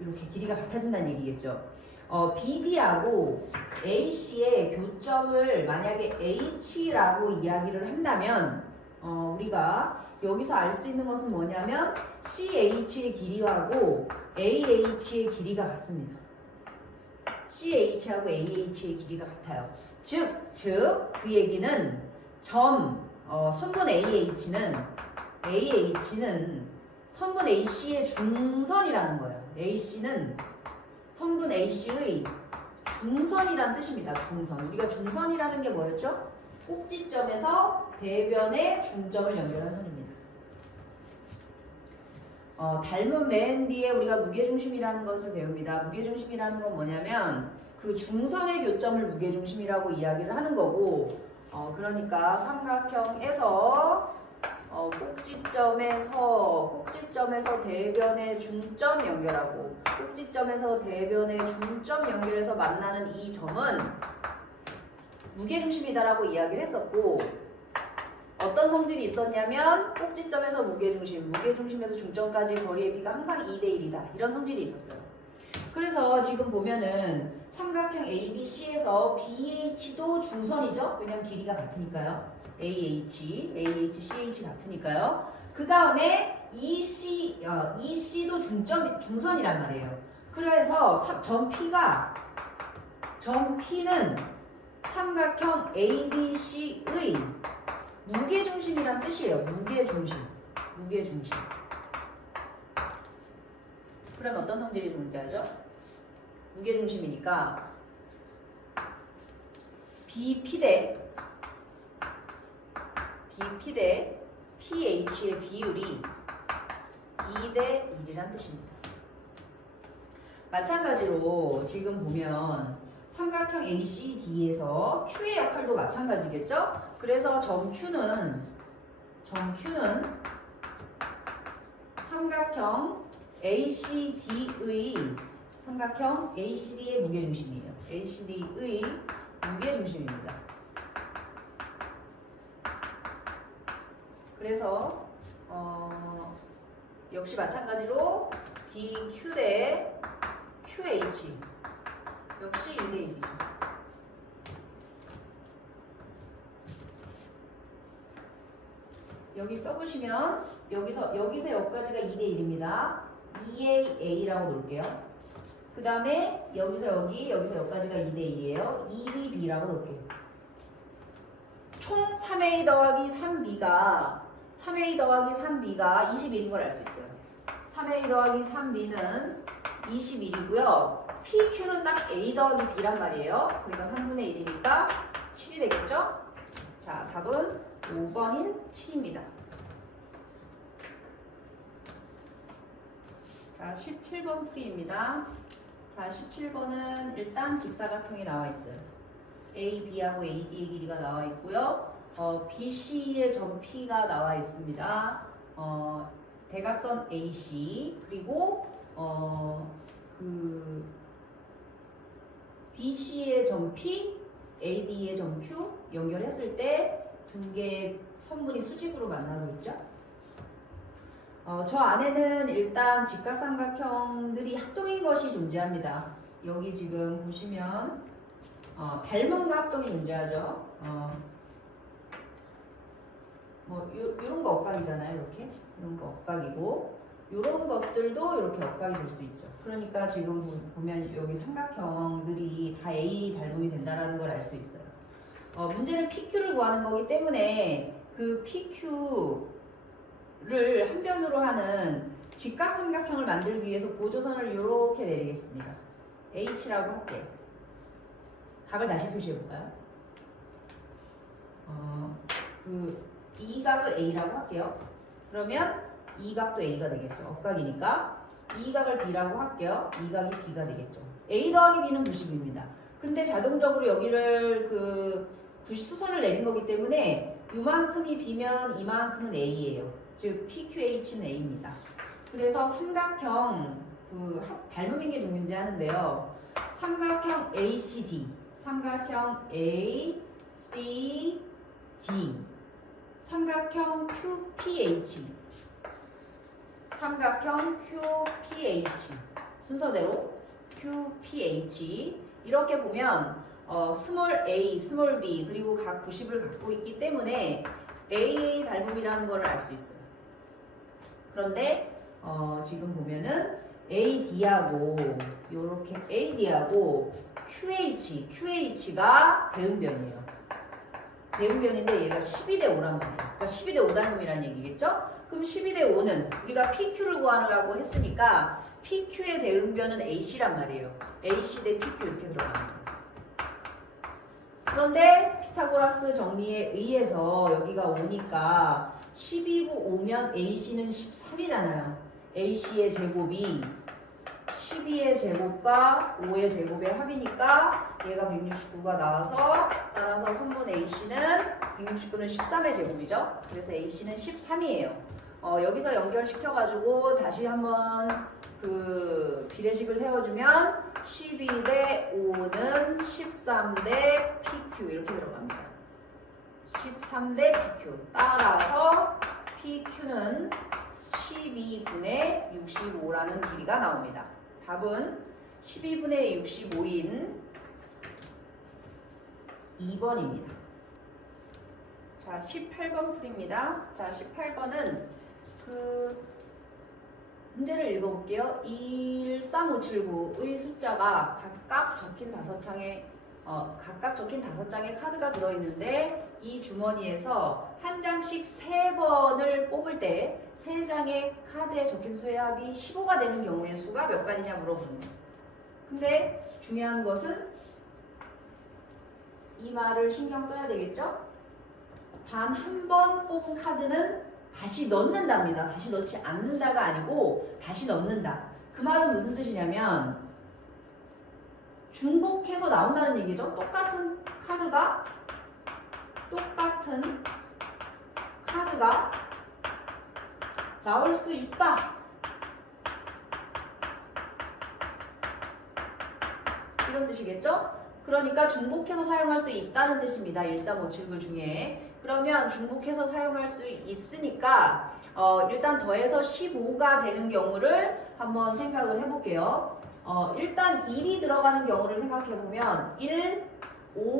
이렇게 길이가 같아진다는 얘기겠죠. BD하고 AC의 교점을 만약에 H라고 이야기를 한다면 우리가 여기서 알 수 있는 것은 뭐냐면 CH의 길이하고 AH의 길이가 같습니다. CH하고 AH의 길이가 같아요. 즉 그 얘기는 선분 AH는 선분 AC의 중선이라는 거예요. AC는 선분 AC의 중선이라는 뜻입니다. 중선. 우리가 중선이라는 게 뭐였죠? 꼭지점에서 대변의 중점을 연결한 선입니다. 닮은 맨 뒤에 우리가 무게중심이라는 것을 배웁니다. 무게중심이라는 건 뭐냐면 그 중선의 교점을 무게중심이라고 이야기를 하는 거고 그러니까 삼각형에서 꼭지점에서 대변의 중점 연결하고 꼭지점에서 대변의 중점 연결해서 만나는 이 점은 무게중심이다라고 이야기를 했었고 어떤 성질이 있었냐면 꼭지점에서 무게중심에서 중점까지 거리의 비가 항상 2대1이다 이런 성질이 있었어요. 그래서 지금 보면은 삼각형 ABC에서 BH도 중선이죠. 왜냐면 길이가 같으니까요. AH, CH 같으니까요. 그 다음에 EC도 중선이란 말이에요. 그래서 점 P는 삼각형 ABC의 무게중심이란 뜻이에요. 무게중심. 그럼 어떤 성질이 존재하죠? 무게중심이니까 BP 대 pH의 비율이 2대 1이란 뜻입니다. 마찬가지로 지금 보면 삼각형 ACD에서 Q의 역할도 마찬가지겠죠? 그래서 점 Q는 삼각형 ACD의 무게중심이에요. ACD의 무게중심입니다. 그래서 역시 마찬가지로 DQ 대 QH 역시 2대 1이죠. 여기 써보시면 여기서 여기까지가 2대 1입니다. 2AA라고 놓을게요. 그 다음에 여기서 여기까지가 2대 2예요. 2BB라고 놓을게요. 총 3A 더하기 3B가 21인 걸 알 수 있어요. 3A 더하기 3B는 21이고요. PQ는 딱 A 더하기 B란 말이에요. 그러니까 3분의 1이니까 7이 되겠죠? 자, 답은 5번인 7입니다. 자, 17번 풀이입니다. 자, 17번은 일단 직사각형이 나와 있어요. AB하고 AD의 길이가 나와 있고요. BC의 점 P가 나와 있습니다. 대각선 AC 그리고 BC의 점 P, AD의 점 Q 연결했을 때 두 개의 선분이 수직으로 만나고 있죠. 저 안에는 일단 직각삼각형들이 합동인 것이 존재합니다. 여기 지금 보시면 닮음과 합동이 존재하죠. 뭐 요런 거 억각이잖아요. 이렇게 이런 거 억각이고 요런 것들도 이렇게 억각이 될 수 있죠. 그러니까 지금 보면 여기 삼각형들이 다 A 닮음이 된다라는 걸 알 수 있어요. 문제는 PQ를 구하는 거기 때문에 그 PQ를 한 변으로 하는 직각삼각형을 만들기 위해서 보조선을 이렇게 내리겠습니다. H라고 할게요. 각을 다시 표시해볼까요? 이 각을 A라고 할게요. 그러면 이 각도 A가 되겠죠. 억각이니까. 이 각을 B라고 할게요. 이 각이 B가 되겠죠. A 더하기 B는 90입니다. 근데 자동적으로 여기를 수선을 내린 거기 때문에 이만큼이 B면 이만큼은 A예요. 즉 PQH는 A입니다. 그래서 삼각형 닮음인 게 중요한지 하는데요. 삼각형 ACD, 삼각형 ACD, 삼각형 QPH, 삼각형 QPH 순서대로 QPH 이렇게 보면 스몰 a, 스몰 b 그리고 각 90을 갖고 있기 때문에 AA 닮음이라는 걸 알 수 있어요. 그런데 지금 보면은 AD하고 요렇게 AD하고 QH가 대응변이에요. 대응변인데 얘가 12대 5란 말이에요. 그러니까 12대 5 닮음이라는 얘기겠죠? 그럼 12대 5는 우리가 PQ를 구하라고 했으니까 PQ의 대응변은 AC란 말이에요. AC 대 PQ 이렇게 들어갑니다. 그런데 피타고라스 정리에 의해서 여기가 오니까 12구 오면 AC는 13이잖아요. AC의 제곱이 12의 제곱과 5의 제곱의 합이니까 얘가 169가 나와서 따라서 선분 AC는 169는 13의 제곱이죠. 그래서 AC는 13이에요. 여기서 연결시켜가지고 다시 한번 비례식을 세워주면 12대 5는 13대 PQ 이렇게 들어갑니다. 13대 PQ 따라서 PQ는 12분의 65라는 길이가 나옵니다. 답은 12분의 65인 2번입니다. 자, 18번 풀입니다. 자, 18번은 문제를 읽어볼게요. 13579의 숫자가 각각 적힌 5장의 카드가 들어있는데 이 주머니에서 한 장씩 3번을 뽑을 때 3장의 카드에 적힌 수의 합이 15가 되는 경우의 수가 몇 가지냐 물어보는 거예요. 근데 중요한 것은 이 말을 신경 써야 되겠죠? 단 한 번 뽑은 카드는 다시 넣는답니다. 다시 넣지 않는다가 아니고 다시 넣는다. 그 말은 무슨 뜻이냐면 중복해서 나온다는 얘기죠. 똑같은 카드가 나올 수 있다. 이런 뜻이겠죠? 그러니까 중복해서 사용할 수 있다는 뜻입니다. 13579 중에. 그러면 중복해서 사용할 수 있으니까 일단 더해서 15가 되는 경우를 한번 생각을 해볼게요. 일단 1이 들어가는 경우를 생각해보면 1, 5,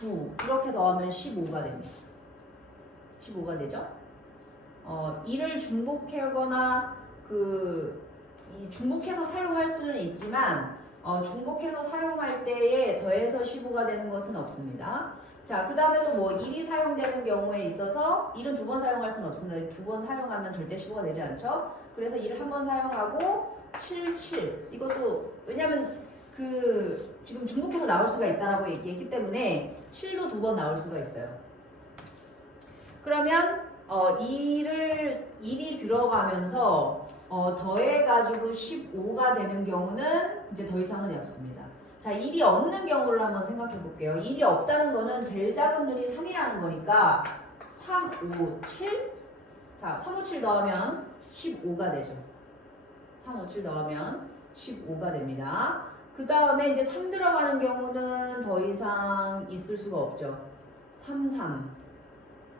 9 이렇게 더하면 15가 됩니다. 15가 되죠? 1을 중복하거나 중복해서 사용할 수는 있지만 중복해서 사용할 때에 더해서 15가 되는 것은 없습니다. 자, 그 다음에 또 1이 사용되는 경우에 있어서 1은 2번 사용할 수는 없습니다. 2번 사용하면 절대 15가 되지 않죠? 그래서 1을 한 번 사용하고 7. 이것도 왜냐면 지금 중복해서 나올 수가 있다라고 얘기했기 때문에 7도 2번 나올 수가 있어요. 그러면 1이 들어가면서 더해가지고 15가 되는 경우는 이제 더 이상은 없습니다. 자, 1이 없는 경우를 한번 생각해 볼게요. 1이 없다는 거는 제일 작은 눈이 3이라는 거니까 3, 5, 7? 자, 3, 5, 7 넣으면 15가 되죠. 3, 5, 7 넣으면 15가 됩니다. 그 다음에 이제 3 들어가는 경우는 더 이상 있을 수가 없죠. 3, 3.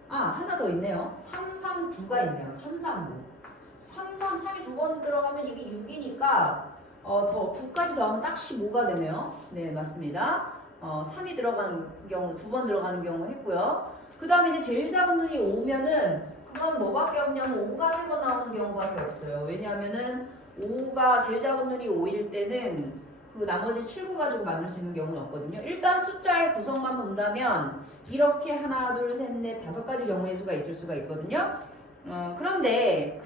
하나 더 있네요. 3, 3, 9가 있네요. 3, 3, 9. 3, 3, 3이 2번 들어가면 이게 6이니까 더 9까지 더하면 딱 15가 되네요. 네, 맞습니다. 3이 들어가는 경우, 2번 들어가는 경우 했고요. 그 다음에 이제 제일 작은 눈이 5면은 그건 뭐밖에 없냐면 5가 3번 나오는 경우밖에 없어요. 왜냐하면은 5가 제일 작은 눈이 5일 때는 그 나머지 7구 가지고 만들 수 있는 경우는 없거든요. 일단 숫자의 구성만 본다면 이렇게 하나, 둘, 셋, 넷, 5가지 경우의 수가 있을 수가 있거든요. 그런데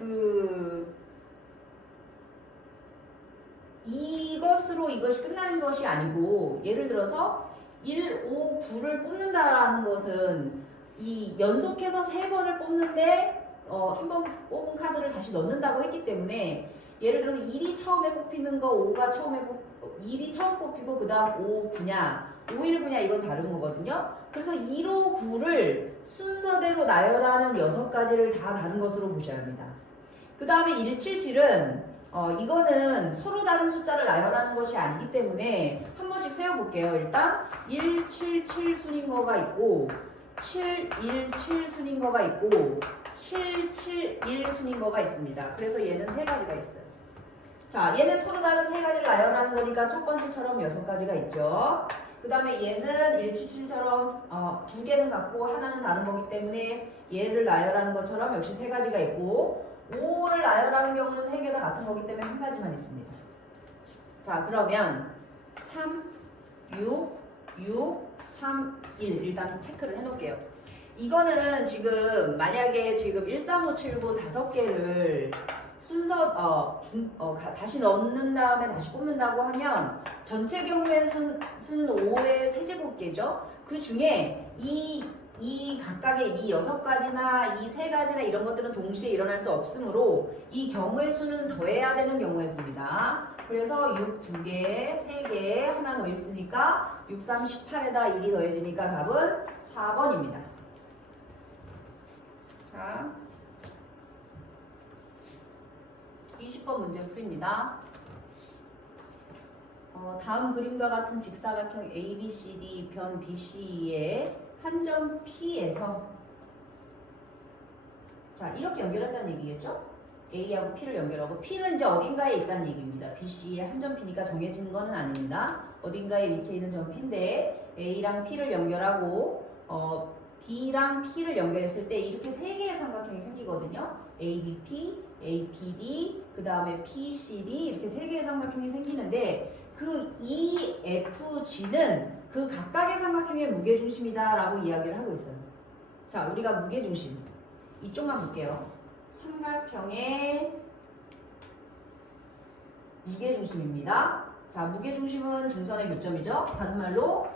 이것으로 이것이 끝나는 것이 아니고 예를 들어서 1, 5, 9를 뽑는다라는 것은 이 연속해서 3번을 뽑는데 한 번 뽑은 카드를 다시 넣는다고 했기 때문에 예를 들어서 1이 처음에 뽑히는 거 5가 1이 처음 뽑히고 그 다음 5, 9냐 5, 1, 9냐 이건 다른 거거든요. 그래서 1, 5, 9를 순서대로 나열하는 6가지를 다 다른 것으로 보셔야 합니다. 그 다음에 1, 7, 7은 이거는 서로 다른 숫자를 나열하는 것이 아니기 때문에 한 번씩 세어볼게요. 일단 1, 7, 7 순인 거가 있고 7, 1, 7 순인 거가 있고 7, 7, 1 순인 거가 있습니다. 그래서 얘는 3가지가 있어요. 자, 얘는 서로 다른 3가지를 나열하는 거니까 첫 번째처럼 6가지가 있죠. 그 다음에 얘는 1, 7, 7처럼 2개는 같고 하나는 다른 거기 때문에 얘를 나열하는 것처럼 역시 3가지가 있고 5를 나열하는 경우는 3개 다 같은 거기 때문에 한 가지만 있습니다. 자, 그러면 3, 6, 3, 1 일단 체크를 해놓을게요. 이거는 지금 만약에 지금 1, 3, 5, 7, 9 5개를 순서 다시 넣는 다음에 다시 뽑는다고 하면 전체 경우의 순 5의 세제곱계죠. 그 중에 이 각각의 이 6가지나 이 3가지나 이런 것들은 동시에 일어날 수 없으므로 이 경우의 수는 더해야 되는 경우의 수입니다. 그래서 6 2개, 3개 하나 더 있으니까 6, 3, 18에다 1이 더해지니까 답은 4번입니다. 자, 20번 문제 풀입니다. 다음 그림과 같은 직사각형 ABCD 변 BC의 한 점 P에서 자 이렇게 연결한다는 얘기겠죠? A하고 P를 연결하고 P는 이제 어딘가에 있다는 얘기입니다. BC의 한 점 P니까 정해진 거는 아닙니다. 어딘가에 위치해 있는 점 P인데 A랑 P를 연결하고 D랑 P를 연결했을 때 이렇게 3개의 삼각형이 생기거든요. ABP, APD, 그 다음에 PCD 이렇게 3개의 삼각형이 생기는데 그 EFG는 그 각각의 삼각형의 무게중심이다 라고 이야기를 하고 있어요. 자, 우리가 무게중심 이쪽만 볼게요. 삼각형의 무게중심입니다. 자, 무게중심은 중선의 교점이죠. 다른 말로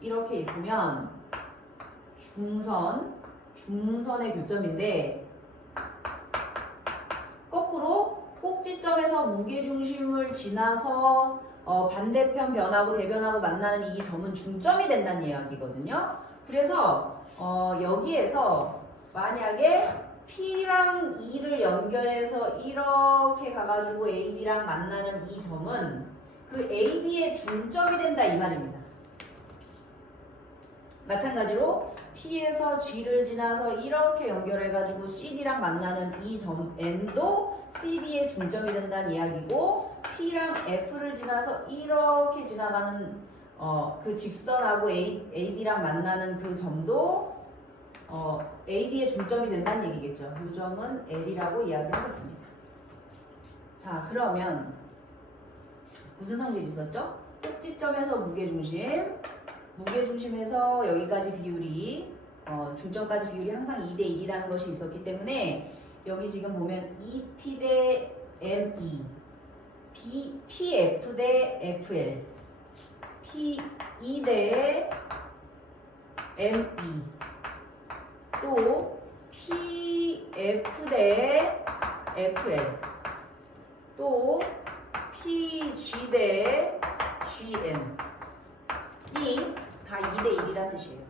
이렇게 있으면 중선의 교점인데 거꾸로 꼭지점에서 무게중심을 지나서 반대편 변하고 대변하고 만나는 이 점은 중점이 된다는 이야기거든요. 그래서 여기에서 만약에 P랑 E를 연결해서 이렇게 가가지고 AB랑 만나는 이 점은 그 AB의 중점이 된다 이 말입니다. 마찬가지로 P에서 G를 지나서 이렇게 연결해가지고 CD랑 만나는 이 점 N도 CD의 중점이 된다는 이야기고 P랑 F를 지나서 이렇게 지나가는 그 직선하고 AD랑 만나는 그 점도 AD의 중점이 된다는 얘기겠죠. 이 점은 L이라고 이야기하겠습니다. 자, 그러면 무슨 성질이 있었죠? 꼭지점에서 무게중심에서 여기까지 비율이 중점까지 비율이 항상 2대 1이라는 것이 있었기 때문에 여기 지금 보면 EP 대 ME, PF 대 FL, PE 대 ME, 또 PF 대 FL, 또 PG 대 GN 이 다 2대 1이란 뜻이에요.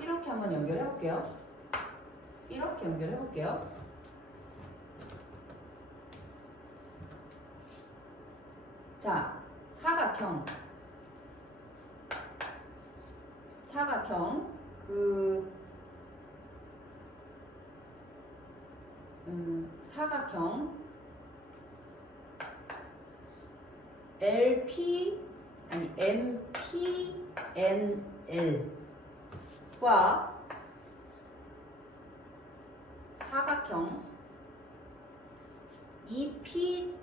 이렇게 한번 연결해 볼게요. 이렇게 연결해 볼게요. 자, 사각형 사각형 LP 아니 MPNL과 사각형 EPGF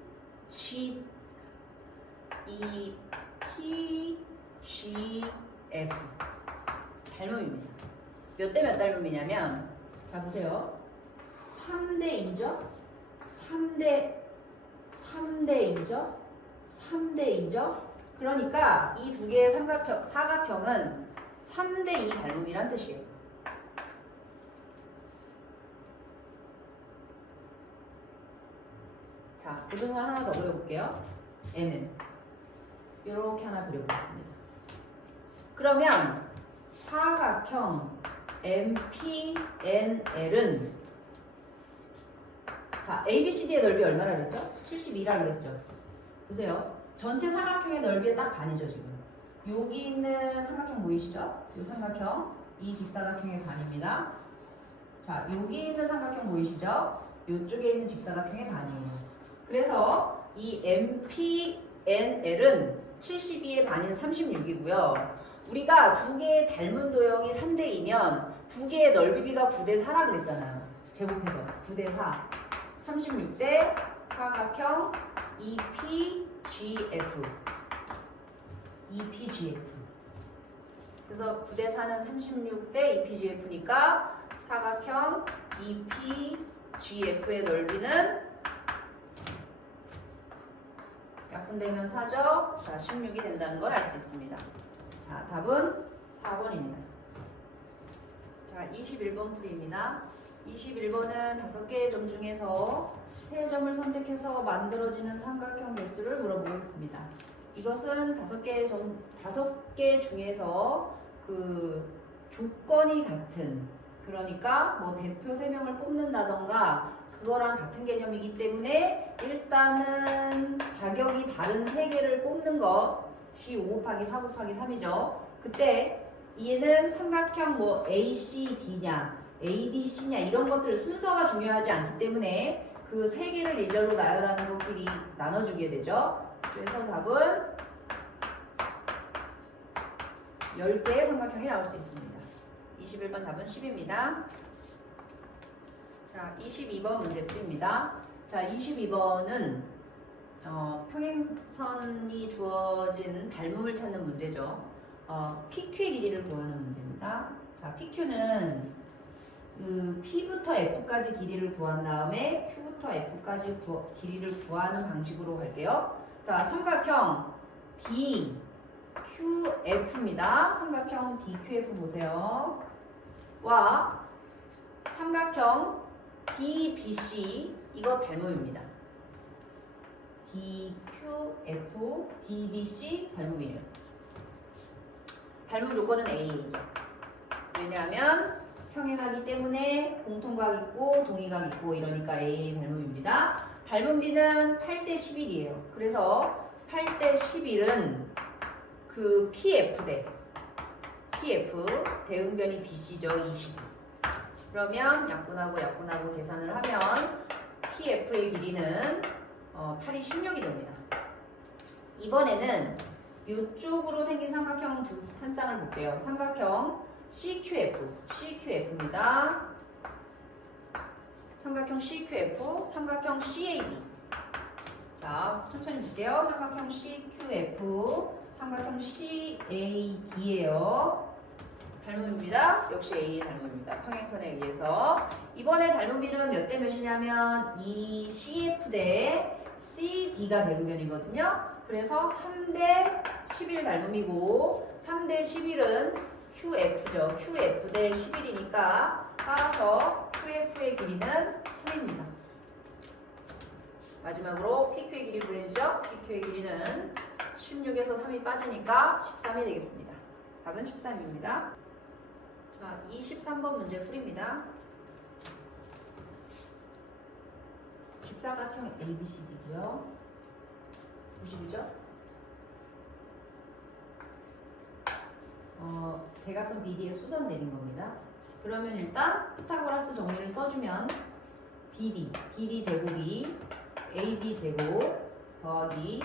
닮음입니다. 몇 대 몇 닮음이냐면, 자 보세요. 3대 2죠? 3대 2죠? 3대 2죠? 그러니까 이 두 개의 사각형은 3대 2 닮음이란 뜻이에요. 자, 보조선 하나 더 그려볼게요. M은 이렇게 하나 그려보겠습니다. 그러면 사각형 MPNL은, 자, ABCD의 넓이 얼마라 그랬죠? 72라 그랬죠? 보세요. 전체 사각형의 넓이의 딱 반이죠, 지금. 여기 있는 삼각형 보이시죠? 이 삼각형, 이 직사각형의 반입니다. 자, 여기 있는 삼각형 보이시죠? 이쪽에 있는 직사각형의 반이에요. 그래서 이 MPNL은 72의 반인 36이고요. 우리가 두 개의 닮은 도형이 3대2면 두 개의 넓이비가 9대4라 그랬잖아요. 제곱해서 9대4. 36대 사각형 EPGF. 그래서 9대4는 36대 EPGF니까 사각형 EPGF의 넓이는 약분되면 4죠. 자, 16이 된다는 걸 알 수 있습니다. 자, 답은 4번입니다. 자, 21번 풀이입니다. 21번은 5개의 점 중에서 3점을 선택해서 만들어지는 삼각형 개수를 물어보겠습니다. 이것은 5개 중에서 그 조건이 같은, 그러니까 뭐 대표 3명을 뽑는다던가 그거랑 같은 개념이기 때문에 일단은 가격이 다른 3개를 뽑는 것이 5 곱하기 4 곱하기 3이죠. 그때 얘는 삼각형 뭐 ACD냐 ADC냐 이런 것들 순서가 중요하지 않기 때문에 그 3개를 일렬로 나열하는 것끼리 나눠주게 되죠. 그래서 답은 10개의 삼각형이 나올 수 있습니다. 21번 답은 10입니다. 자, 22번 문제풀이입니다. 자, 22번은 평행선이 주어진 닮음을 찾는 문제죠. PQ의 길이를 구하는 문제입니다. 자, PQ는 그 P부터 F까지 길이를 구한 다음에 Q부터 F까지 길이를 구하는 방식으로 갈게요. 자, 삼각형 DQF입니다. 삼각형 DQF 보세요. 와 삼각형 DBC 이거 닮음입니다. DQF, DBC 닮음이에요. 닮음 조건은 A죠. 왜냐하면 평행하기 때문에 공통각 있고 동의각 있고 이러니까 A 닮음입니다. 닮음 B는 8대 11이에요. 그래서 8대 11은 그 PF 대응변이 BC죠. 20. 그러면 약분하고 계산을 하면 PF의 길이는 8이 16이 됩니다. 이번에는 이쪽으로 생긴 삼각형 한 쌍을 볼게요. 삼각형 CQF입니다. 삼각형 CQF, 삼각형 CAD. 자, 천천히 볼게요. 삼각형 CQF, 삼각형 CAD예요. 닮음입니다. 역시 A의 닮음입니다. 평행선에 의해서. 이번에 닮음 B는 몇 대 몇이냐면 이 CF 대 CD가 대응변이거든요. 그래서 3대 11 닮음이고 3대 11은 QF죠. QF 대 11이니까 따라서 QF의 길이는 3입니다. 마지막으로 PQ의 길이 구해지죠. PQ의 길이는 16에서 3이 빠지니까 13이 되겠습니다. 답은 13입니다. 자, 23번 문제 풀입니다. 직사각형 ABCD고요. 90이죠? 대각선 BD의 수선 내린 겁니다. 그러면 일단 피타고라스 정리를 써주면 BD 제곱이 AB 제곱 더하기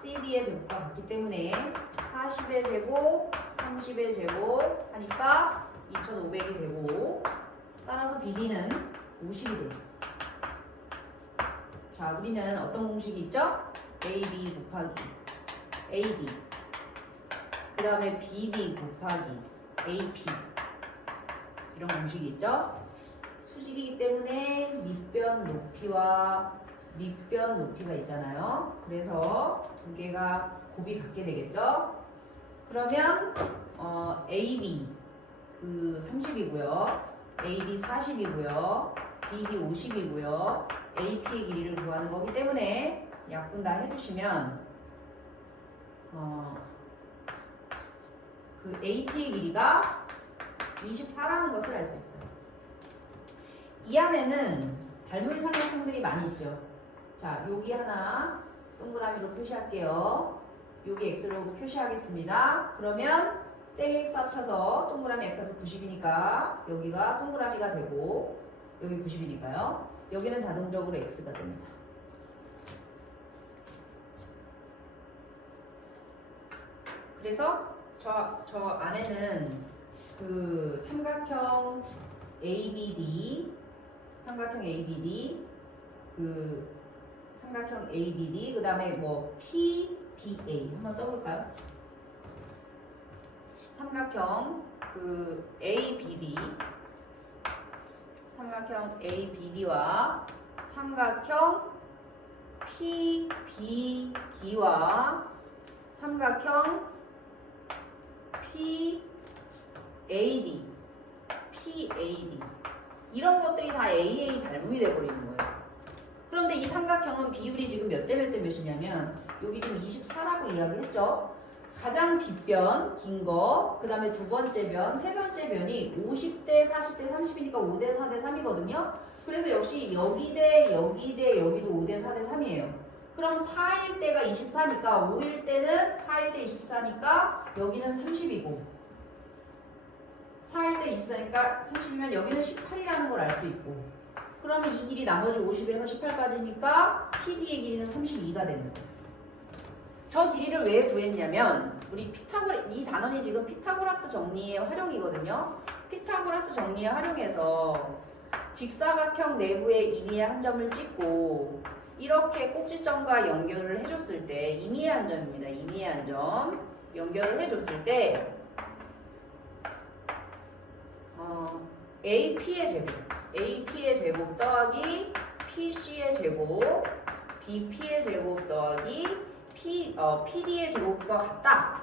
CD의 제곱과 같기 때문에 40의 제곱, 30의 제곱 하니까 2500이 되고 따라서 BD는 50이 돼요. 자, 우리는 어떤 공식이 있죠? AD 곱하기 AD 그 다음에 BD 곱하기 AP 이런 공식이 있죠? 수직이기 때문에 밑변 높이와 밑변 높이가 있잖아요. 그래서 두 개가 곱이 같게 되겠죠? 그러면 AB 그 30이고요. AD 40이고요. BD 50이고요. AP의 길이를 구하는 거기 때문에 약분 다 해주시면 그 AP의 길이가 24라는 것을 알 수 있어요. 이 안에는 닮은 삼각형들이 많이 있죠. 자, 여기 하나 동그라미로 표시할게요. 여기 X로 표시하겠습니다. 그러면 땡 X 합쳐서 동그라미 X가 90이니까 여기가 동그라미가 되고 여기 90이니까요. 여기는 자동적으로 X가 됩니다. 그래서 저 안에는 그 삼각형 ABD 그 삼각형 ABD 그 다음에 뭐 PBA 한번 써볼까요? 삼각형 그 삼각형 ABD와 삼각형 PBD와 삼각형 PAD 이런 것들이 다 AA 닮음이 되어버리는 거예요. 그런데 이 삼각형은 비율이 지금 몇 대 몇이냐면 여기 지금 24라고 이야기했죠. 가장 빗변 긴 거, 그 다음에 두 번째 변, 세 번째 변이 50대 40대 30이니까 5대 4대 3이거든요. 그래서 역시 여기 대 여기 대 여기도 5대 4대 3이에요. 그럼 4일 때가 24니까 5일 때는 4일 때 24니까 여기는 30이고 4일 때 24니까 30이면 여기는 18이라는 걸 알 수 있고 그러면 이 길이 나머지 50에서 18 빠지니까 PD의 길이는 32가 되는 거예요. 저 길이를 왜 구했냐면 우리 이 단원이 지금 피타고라스 정리의 활용이거든요. 피타고라스 정리의 활용에서 직사각형 내부의 임의의 한 점을 찍고 이렇게 꼭지점과 연결을 해줬을 때 임의의 한 점입니다. 임의의 한 점 연결을 해줬을 때 AP의 제곱 더하기 PC의 제곱 BP의 제곱 더하기 PD의 제곱과 같다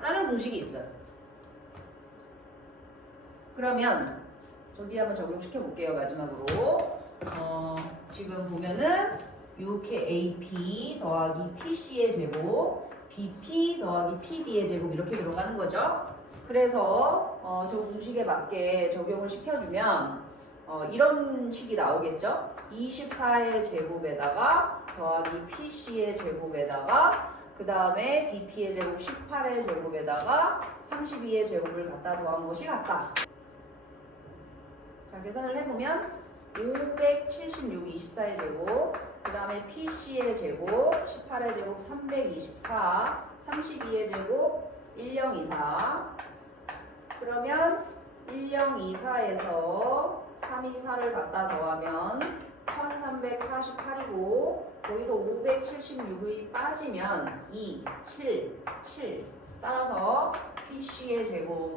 라는 공식이 있어요. 그러면 저기 한번 적용시켜 볼게요. 마지막으로 지금 보면은 이렇게 AP 더하기 PC의 제곱 BP 더하기 PD의 제곱 이렇게 들어가는 거죠. 그래서 저 공식에 맞게 적용을 시켜주면 이런 식이 나오겠죠. 24의 제곱에다가 더하기 PC의 제곱에다가 그 다음에 BP의 제곱 18의 제곱에다가 32의 제곱을 갖다 더한 것이 같다. 자, 계산을 해보면 576 24의 제곱 그 다음에 PC의 제곱 18의 제곱 324 32의 제곱 1024 그러면 1024에서 324를 갖다 더하면 1348이고 거기서 576이 빠지면 2, 7, 7 따라서 PC의 제곱은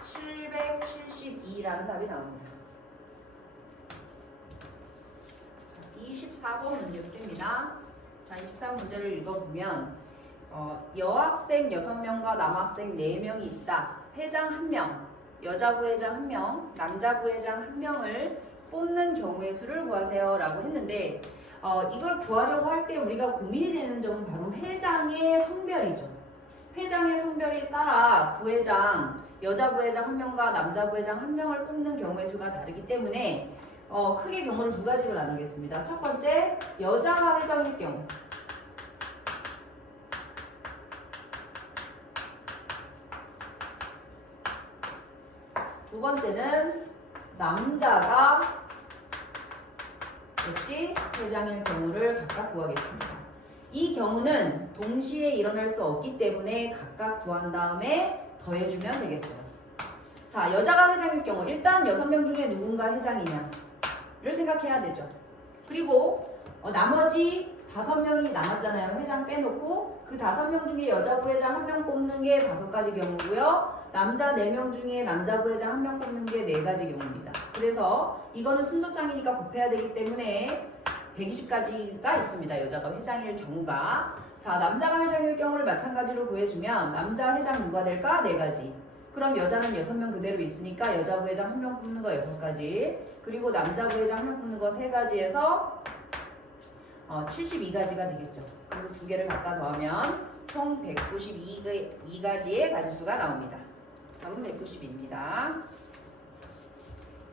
772라는 답이 나옵니다. 24번 문제 풀입니다. 자, 24번 문제를 읽어보면 여학생 6명과 남학생 4명이 있다. 회장 1명, 여자 부회장 1명, 남자 부회장 1명을 뽑는 경우의 수를 구하세요 라고 했는데 이걸 구하려고 할 때 우리가 고민이 되는 점은 바로 회장의 성별이죠. 회장의 성별에 따라 부회장, 여자 부회장 1명과 남자 부회장 1명을 뽑는 경우의 수가 다르기 때문에 크게 경우를 두 가지로 나누겠습니다. 첫 번째, 여자가 회장일 경우. 두 번째는 남자가 회장일 경우를 각각 구하겠습니다. 이 경우는 동시에 일어날 수 없기 때문에 각각 구한 다음에 더해주면 되겠어요. 자, 여자가 회장일 경우 일단 6명 중에 누군가 회장이냐를 생각해야 되죠. 그리고 나머지 5명이 남았잖아요. 회장 빼놓고 그 5명 중에 여자 부회장 1명 뽑는 게 5가지 경우고요. 남자 4명 중에 남자 부회장 1명 뽑는 게 4가지 경우입니다. 그래서 이거는 순서상이니까 곱해야 되기 때문에 120가지가 있습니다. 여자가 회장일 경우가. 자, 남자가 회장일 경우를 마찬가지로 구해주면 남자 회장 누가 될까? 4가지. 그럼 여자는 6명 그대로 있으니까 여자 부회장 1명 뽑는 거 6가지. 그리고 남자 부회장 1명 뽑는 거 3가지에서 72가지가 되겠죠. 그리고 2개를 갖다 더하면 총 192가지의 가지수가 나옵니다. 답은 190입니다.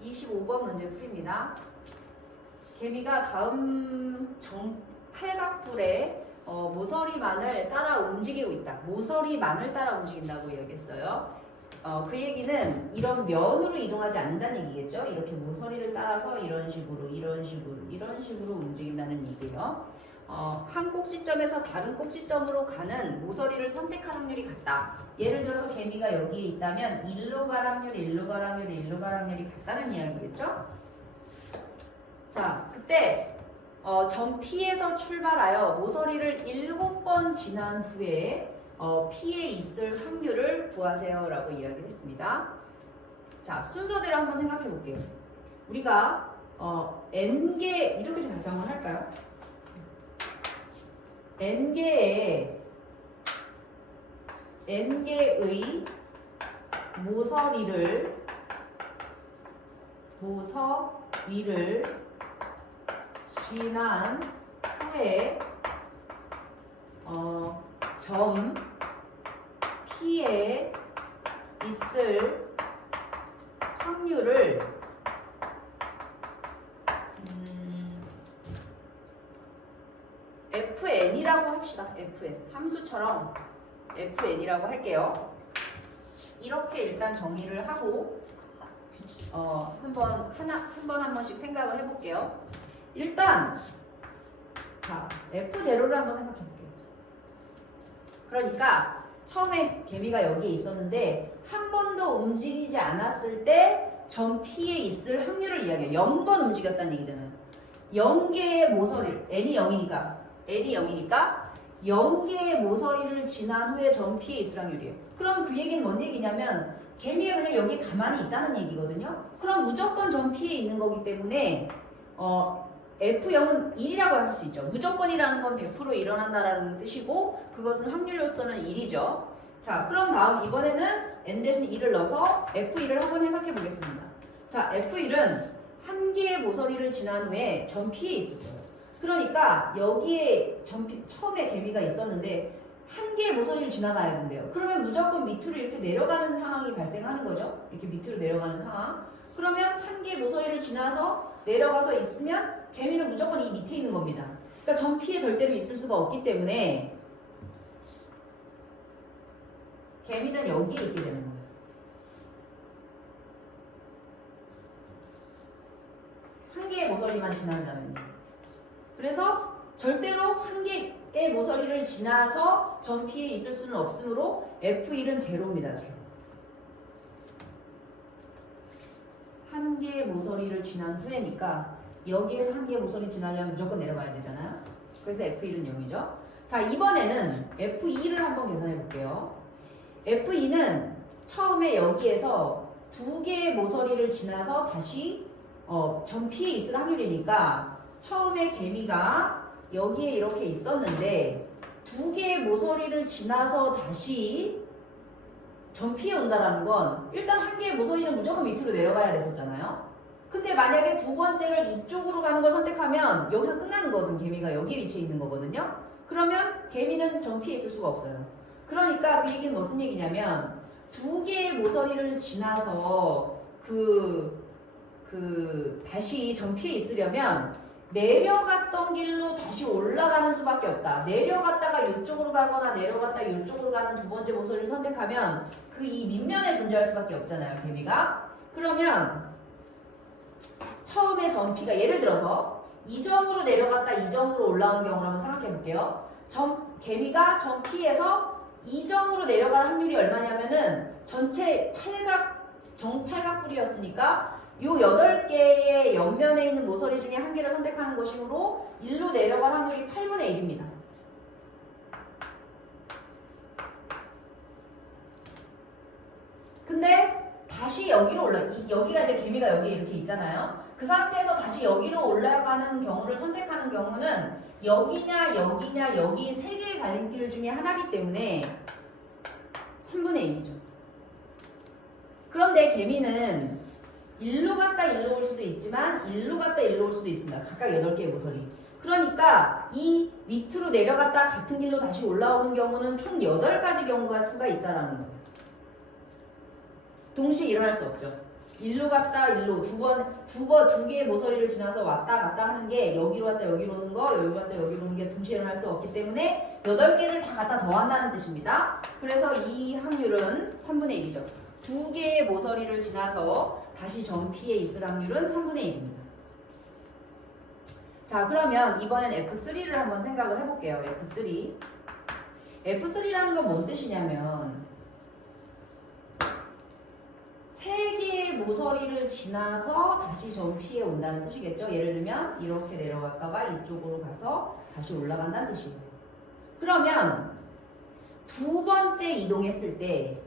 25번 문제 풀입니다. 개미가 다음 팔각불에 모서리만을 따라 움직이고 있다. 모서리만을 따라 움직인다고 이야기했어요. 그 얘기는 이런 면으로 이동하지 않는다는 얘기겠죠. 이렇게 모서리를 따라서 이런 식으로 움직인다는 얘기예요. 한 꼭지점에서 다른 꼭지점으로 가는 모서리를 선택할 확률이 같다. 예를 들어서 개미가 여기에 있다면 일로 갈 확률, 일로 갈 확률, 일로 갈 확률이 같다는 이야기겠죠. 자, 그때 점 P에서 출발하여 모서리를 7번 지난 후에 P에 있을 확률을 구하세요 라고 이야기를 했습니다. 자, 순서대로 한번 생각해 볼게요. 우리가 N개 이렇게 가정을 할까요? N개의 모서리를 지난 후에 점 P에 있을 확률을 FN이라고 합시다. FN 함수처럼 FN이라고 할게요. 이렇게 일단 정의를 하고 한 번씩 생각을 해볼게요. 일단 자, F0를 한번 생각해 볼게요. 그러니까 처음에 개미가 여기에 있었는데 한 번도 움직이지 않았을 때 점 P에 있을 확률을 이야기해요. 0번 움직였다는 얘기잖아요. 0개의 모서리, n이 0이니까 0개의 모서리를 지난 후에 점 P에 있을 확률이에요. 그럼 그 얘기는 뭔 얘기냐면 개미가 그냥 여기에 가만히 있다는 얘기거든요. 그럼 무조건 점 P에 있는 거기 때문에 F0은 1이라고 할 수 있죠. 무조건이라는 건 100% 일어난다라는 뜻이고 그것은 확률로서는 1이죠. 자, 그럼 다음 이번에는 n 대신 1을 넣어서 F1을 한번 해석해 보겠습니다. 자, F1은 한 개의 모서리를 지난 후에 점 P에 있을 거예요. 그러니까 여기에 처음에 개미가 있었는데 한 개의 모서리를 지나가야 된대요. 그러면 무조건 밑으로 이렇게 내려가는 상황이 발생하는 거죠. 이렇게 밑으로 내려가는 상황. 그러면 한 개의 모서리를 지나서 내려가서 있으면 개미는 무조건 이 밑에 있는 겁니다. 그러니까 점 P에 절대로 있을 수가 없기 때문에 개미는 여기에 있게 되는 거예요. 한 개의 모서리만 지난다면요. 그래서 절대로 한 개의 모서리를 지나서 점 P에 있을 수는 없으므로 F1은 제로입니다. 제로. 한 개의 모서리를 지난 후에니까 여기에서 한 개의 모서리 지나려면 무조건 내려가야 되잖아요. 그래서 F1은 0이죠. 자, 이번에는 F2를 한번 계산해 볼게요. F2는 처음에 여기에서 2개의 모서리를 지나서 다시 점 P에 있을 확률이니까 처음에 개미가 여기에 이렇게 있었는데 2개의 모서리를 지나서 다시 점 P에 온다라는 건 일단 한 개의 모서리는 무조건 밑으로 내려가야 됐었잖아요. 근데 만약에 두 번째를 이쪽으로 가는 걸 선택하면 여기서 끝나는 거거든. 개미가 여기에 위치해 있는 거거든요. 그러면 개미는 점 P에 있을 수가 없어요. 그러니까 그 얘기는 무슨 얘기냐면 2개의 모서리를 지나서 다시 점 P에 있으려면 내려갔던 길로 다시 올라가는 수밖에 없다. 내려갔다가 이쪽으로 가거나 내려갔다가 이쪽으로 가는 두 번째 모서리를 선택하면 그 이 밑면에 존재할 수밖에 없잖아요. 개미가. 그러면 처음에 점 P가 예를 들어서 이 점으로 내려갔다 이 점으로 올라오는 경우를 한번 생각해 볼게요. 개미가 점 P에서 2점으로 내려갈 확률이 얼마냐면은 전체 정팔각뿔이었으니까 요 8개의 옆면에 있는 모서리 중에 한 개를 선택하는 것이므로 1로 내려갈 확률이 8분의 1입니다. 근데 다시 여기로 여기가 이제 개미가 여기 이렇게 있잖아요. 그 상태에서 다시 여기로 올라가는 경우를 선택하는 경우는 여기냐 여기냐 여기 세 개의 갈림길 중에 하나이기 때문에 3분의 1이죠. 그런데 개미는 1로 갔다 1로 올 수도 있지만 1로 갔다 1로 올 수도 있습니다. 각각 8개의 모서리. 그러니까 이 밑으로 내려갔다 같은 길로 다시 올라오는 경우는 총 8가지 경우가 수가 있다라는 거예요. 동시에 일어날 수 없죠. 1로 갔다 1로 두 개의 모서리를 지나서 왔다 갔다 하는 게 여기로 갔다 여기로 오는 거, 여기로 갔다 여기로 오는 게 동시에 일어날 수 없기 때문에 8개를 다 갖다 더한다는 뜻입니다. 그래서 이 확률은 3분의 1이죠. 두 개의 모서리를 지나서 다시 점 P에 있을 확률은 3분의 1입니다. 자, 그러면 이번엔 F3를 한번 생각을 해볼게요. F3. F3라는 건 뭔 뜻이냐면 세 개의 모서리를 지나서 다시 점 P에 온다는 뜻이겠죠. 예를 들면 이렇게 내려갔다가 이쪽으로 가서 다시 올라간다는 뜻이에요. 그러면 두 번째 이동했을 때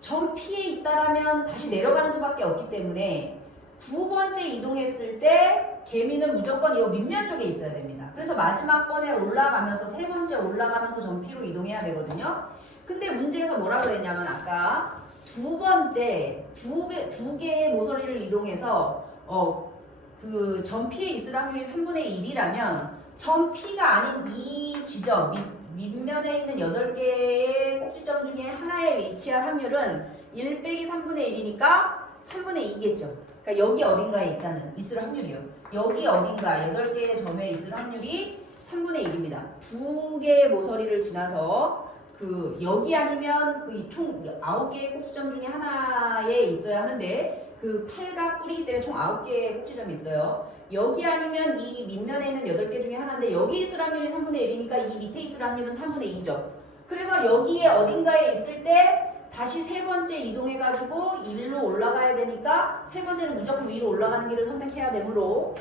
점 P에 있다라면 다시 내려가는 수밖에 없기 때문에 두 번째 이동했을 때 개미는 무조건 이 밑면 쪽에 있어야 됩니다. 그래서 마지막 번에 올라가면서 세 번째 올라가면서 점 P로 이동해야 되거든요. 근데 문제에서 뭐라 그랬냐면 아까 두 개의 모서리를 이동해서 그 점 P에 있을 확률이 3분의 1이라면 점 P가 아닌 이 지점 밑면에 있는 8개의 꼭지점 중에 하나에 위치할 확률은 1 빼기 3분의 1이니까 3분의 2겠죠. 그러니까 여기 어딘가에 있을 확률이요. 여기 어딘가 8개의 점에 있을 확률이 3분의 1입니다. 두 개의 모서리를 지나서 여기 아니면 총 9개의 꼭지점 중에 하나에 있어야 하는데 그 팔각뿔이기 때문에 총 9개의 꼭지점이 있어요. 여기 아니면 이 밑면에 있는 8개 중에 하나인데 여기 있을 확률이 3분의 1이니까 이 밑에 있을 확률은 3분의 2죠. 그래서 여기에 어딘가에 있을 때 다시 세 번째 이동해가지고 1로 올라가야 되니까 세 번째는 무조건 위로 올라가는 길을 선택해야 되므로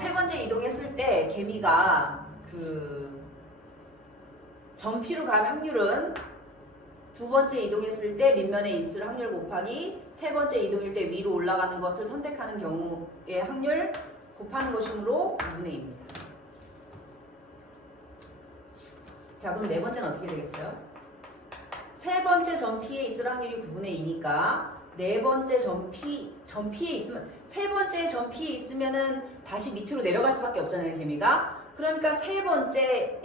세 번째 이동했을 때 개미가 점 P로 갈 확률은 두 번째 이동했을 때 밑면에 있을 확률 곱하기 세 번째 이동일 때 위로 올라가는 것을 선택하는 경우의 확률 곱하는 것이므로 2분의 2입니다. 자, 그럼 네 번째는 어떻게 되겠어요? 세 번째 점 P에 있을 확률이 9분의 2니까 네 번째 점 P에 있으면 세 번째 점 P에 있으면은 다시 밑으로 내려갈 수밖에 없잖아요, 개미가. 그러니까 세 번째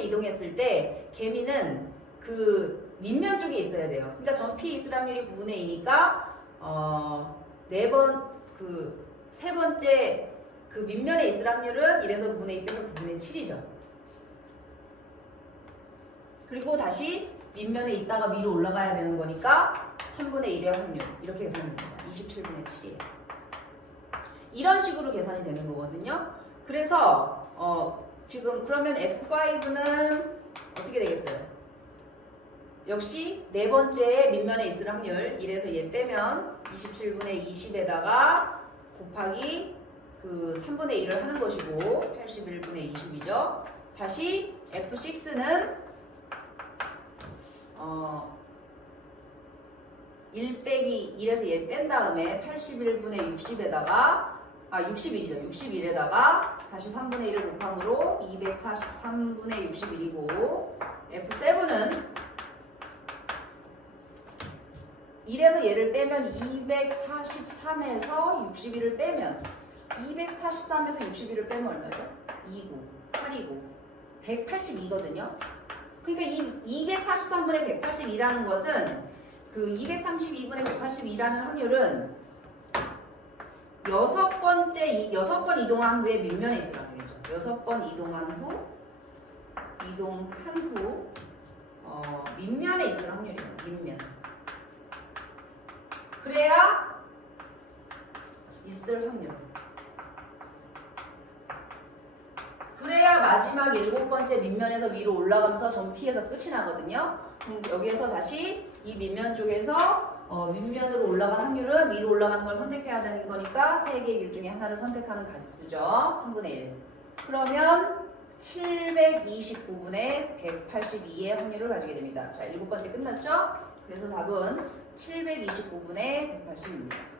이동했을 때 개미는 그 밑면 쪽에 있어야 돼요. 그러니까 점 P에 있을 확률이 9분의 2니까 세 번째 그 밑면에 있을 확률은 1에서 9분의 2 빼서 9분의 7이죠. 그리고 다시 밑면에 있다가 위로 올라가야 되는 거니까 3분의 1의 확률 이렇게 계산됩니다. 27분의 7이에요. 이런 식으로 계산이 되는 거거든요. 그래서 지금 그러면 F5는 어떻게 되겠어요? 역시 네 번째 밑면에 있을 확률 1에서 얘 빼면 27분의 20에다가 곱하기 그 3분의 1을 하는 것이고 81분의 20이죠. 다시 F6는 1 빼기 1에서 얘 뺀 다음에 81분의 60에다가 61이죠. 61에다가 다시 3분의 1을 곱함으로 243분의 61이고 F7은 1에서 얘를 빼면 243에서 61을 빼면 243에서 61을 빼면 얼마죠? 29, 829, 182거든요. 그러니까 이 243분의 182라는 것은 그 232분의 182라는 확률은 6번 이동한 후에 밑면에 있을 확률이죠. 6번 이동한 후 밑면에 있을 확률이에요. 밑면. 그래야 있을 확률. 마지막 7번째 밑면에서 위로 올라가면서 정피해서 끝이 나거든요. 그럼 여기에서 다시 이 밑면 쪽에서 밑면으로 올라간 확률은 위로 올라가는 걸 선택해야 되는 거니까 세 개의 길 중에 하나를 선택하는 가지수죠. 3분의 1. 그러면 729분의 182의 확률을 가지게 됩니다. 자, 7번째 끝났죠? 그래서 답은 729분의 180입니다.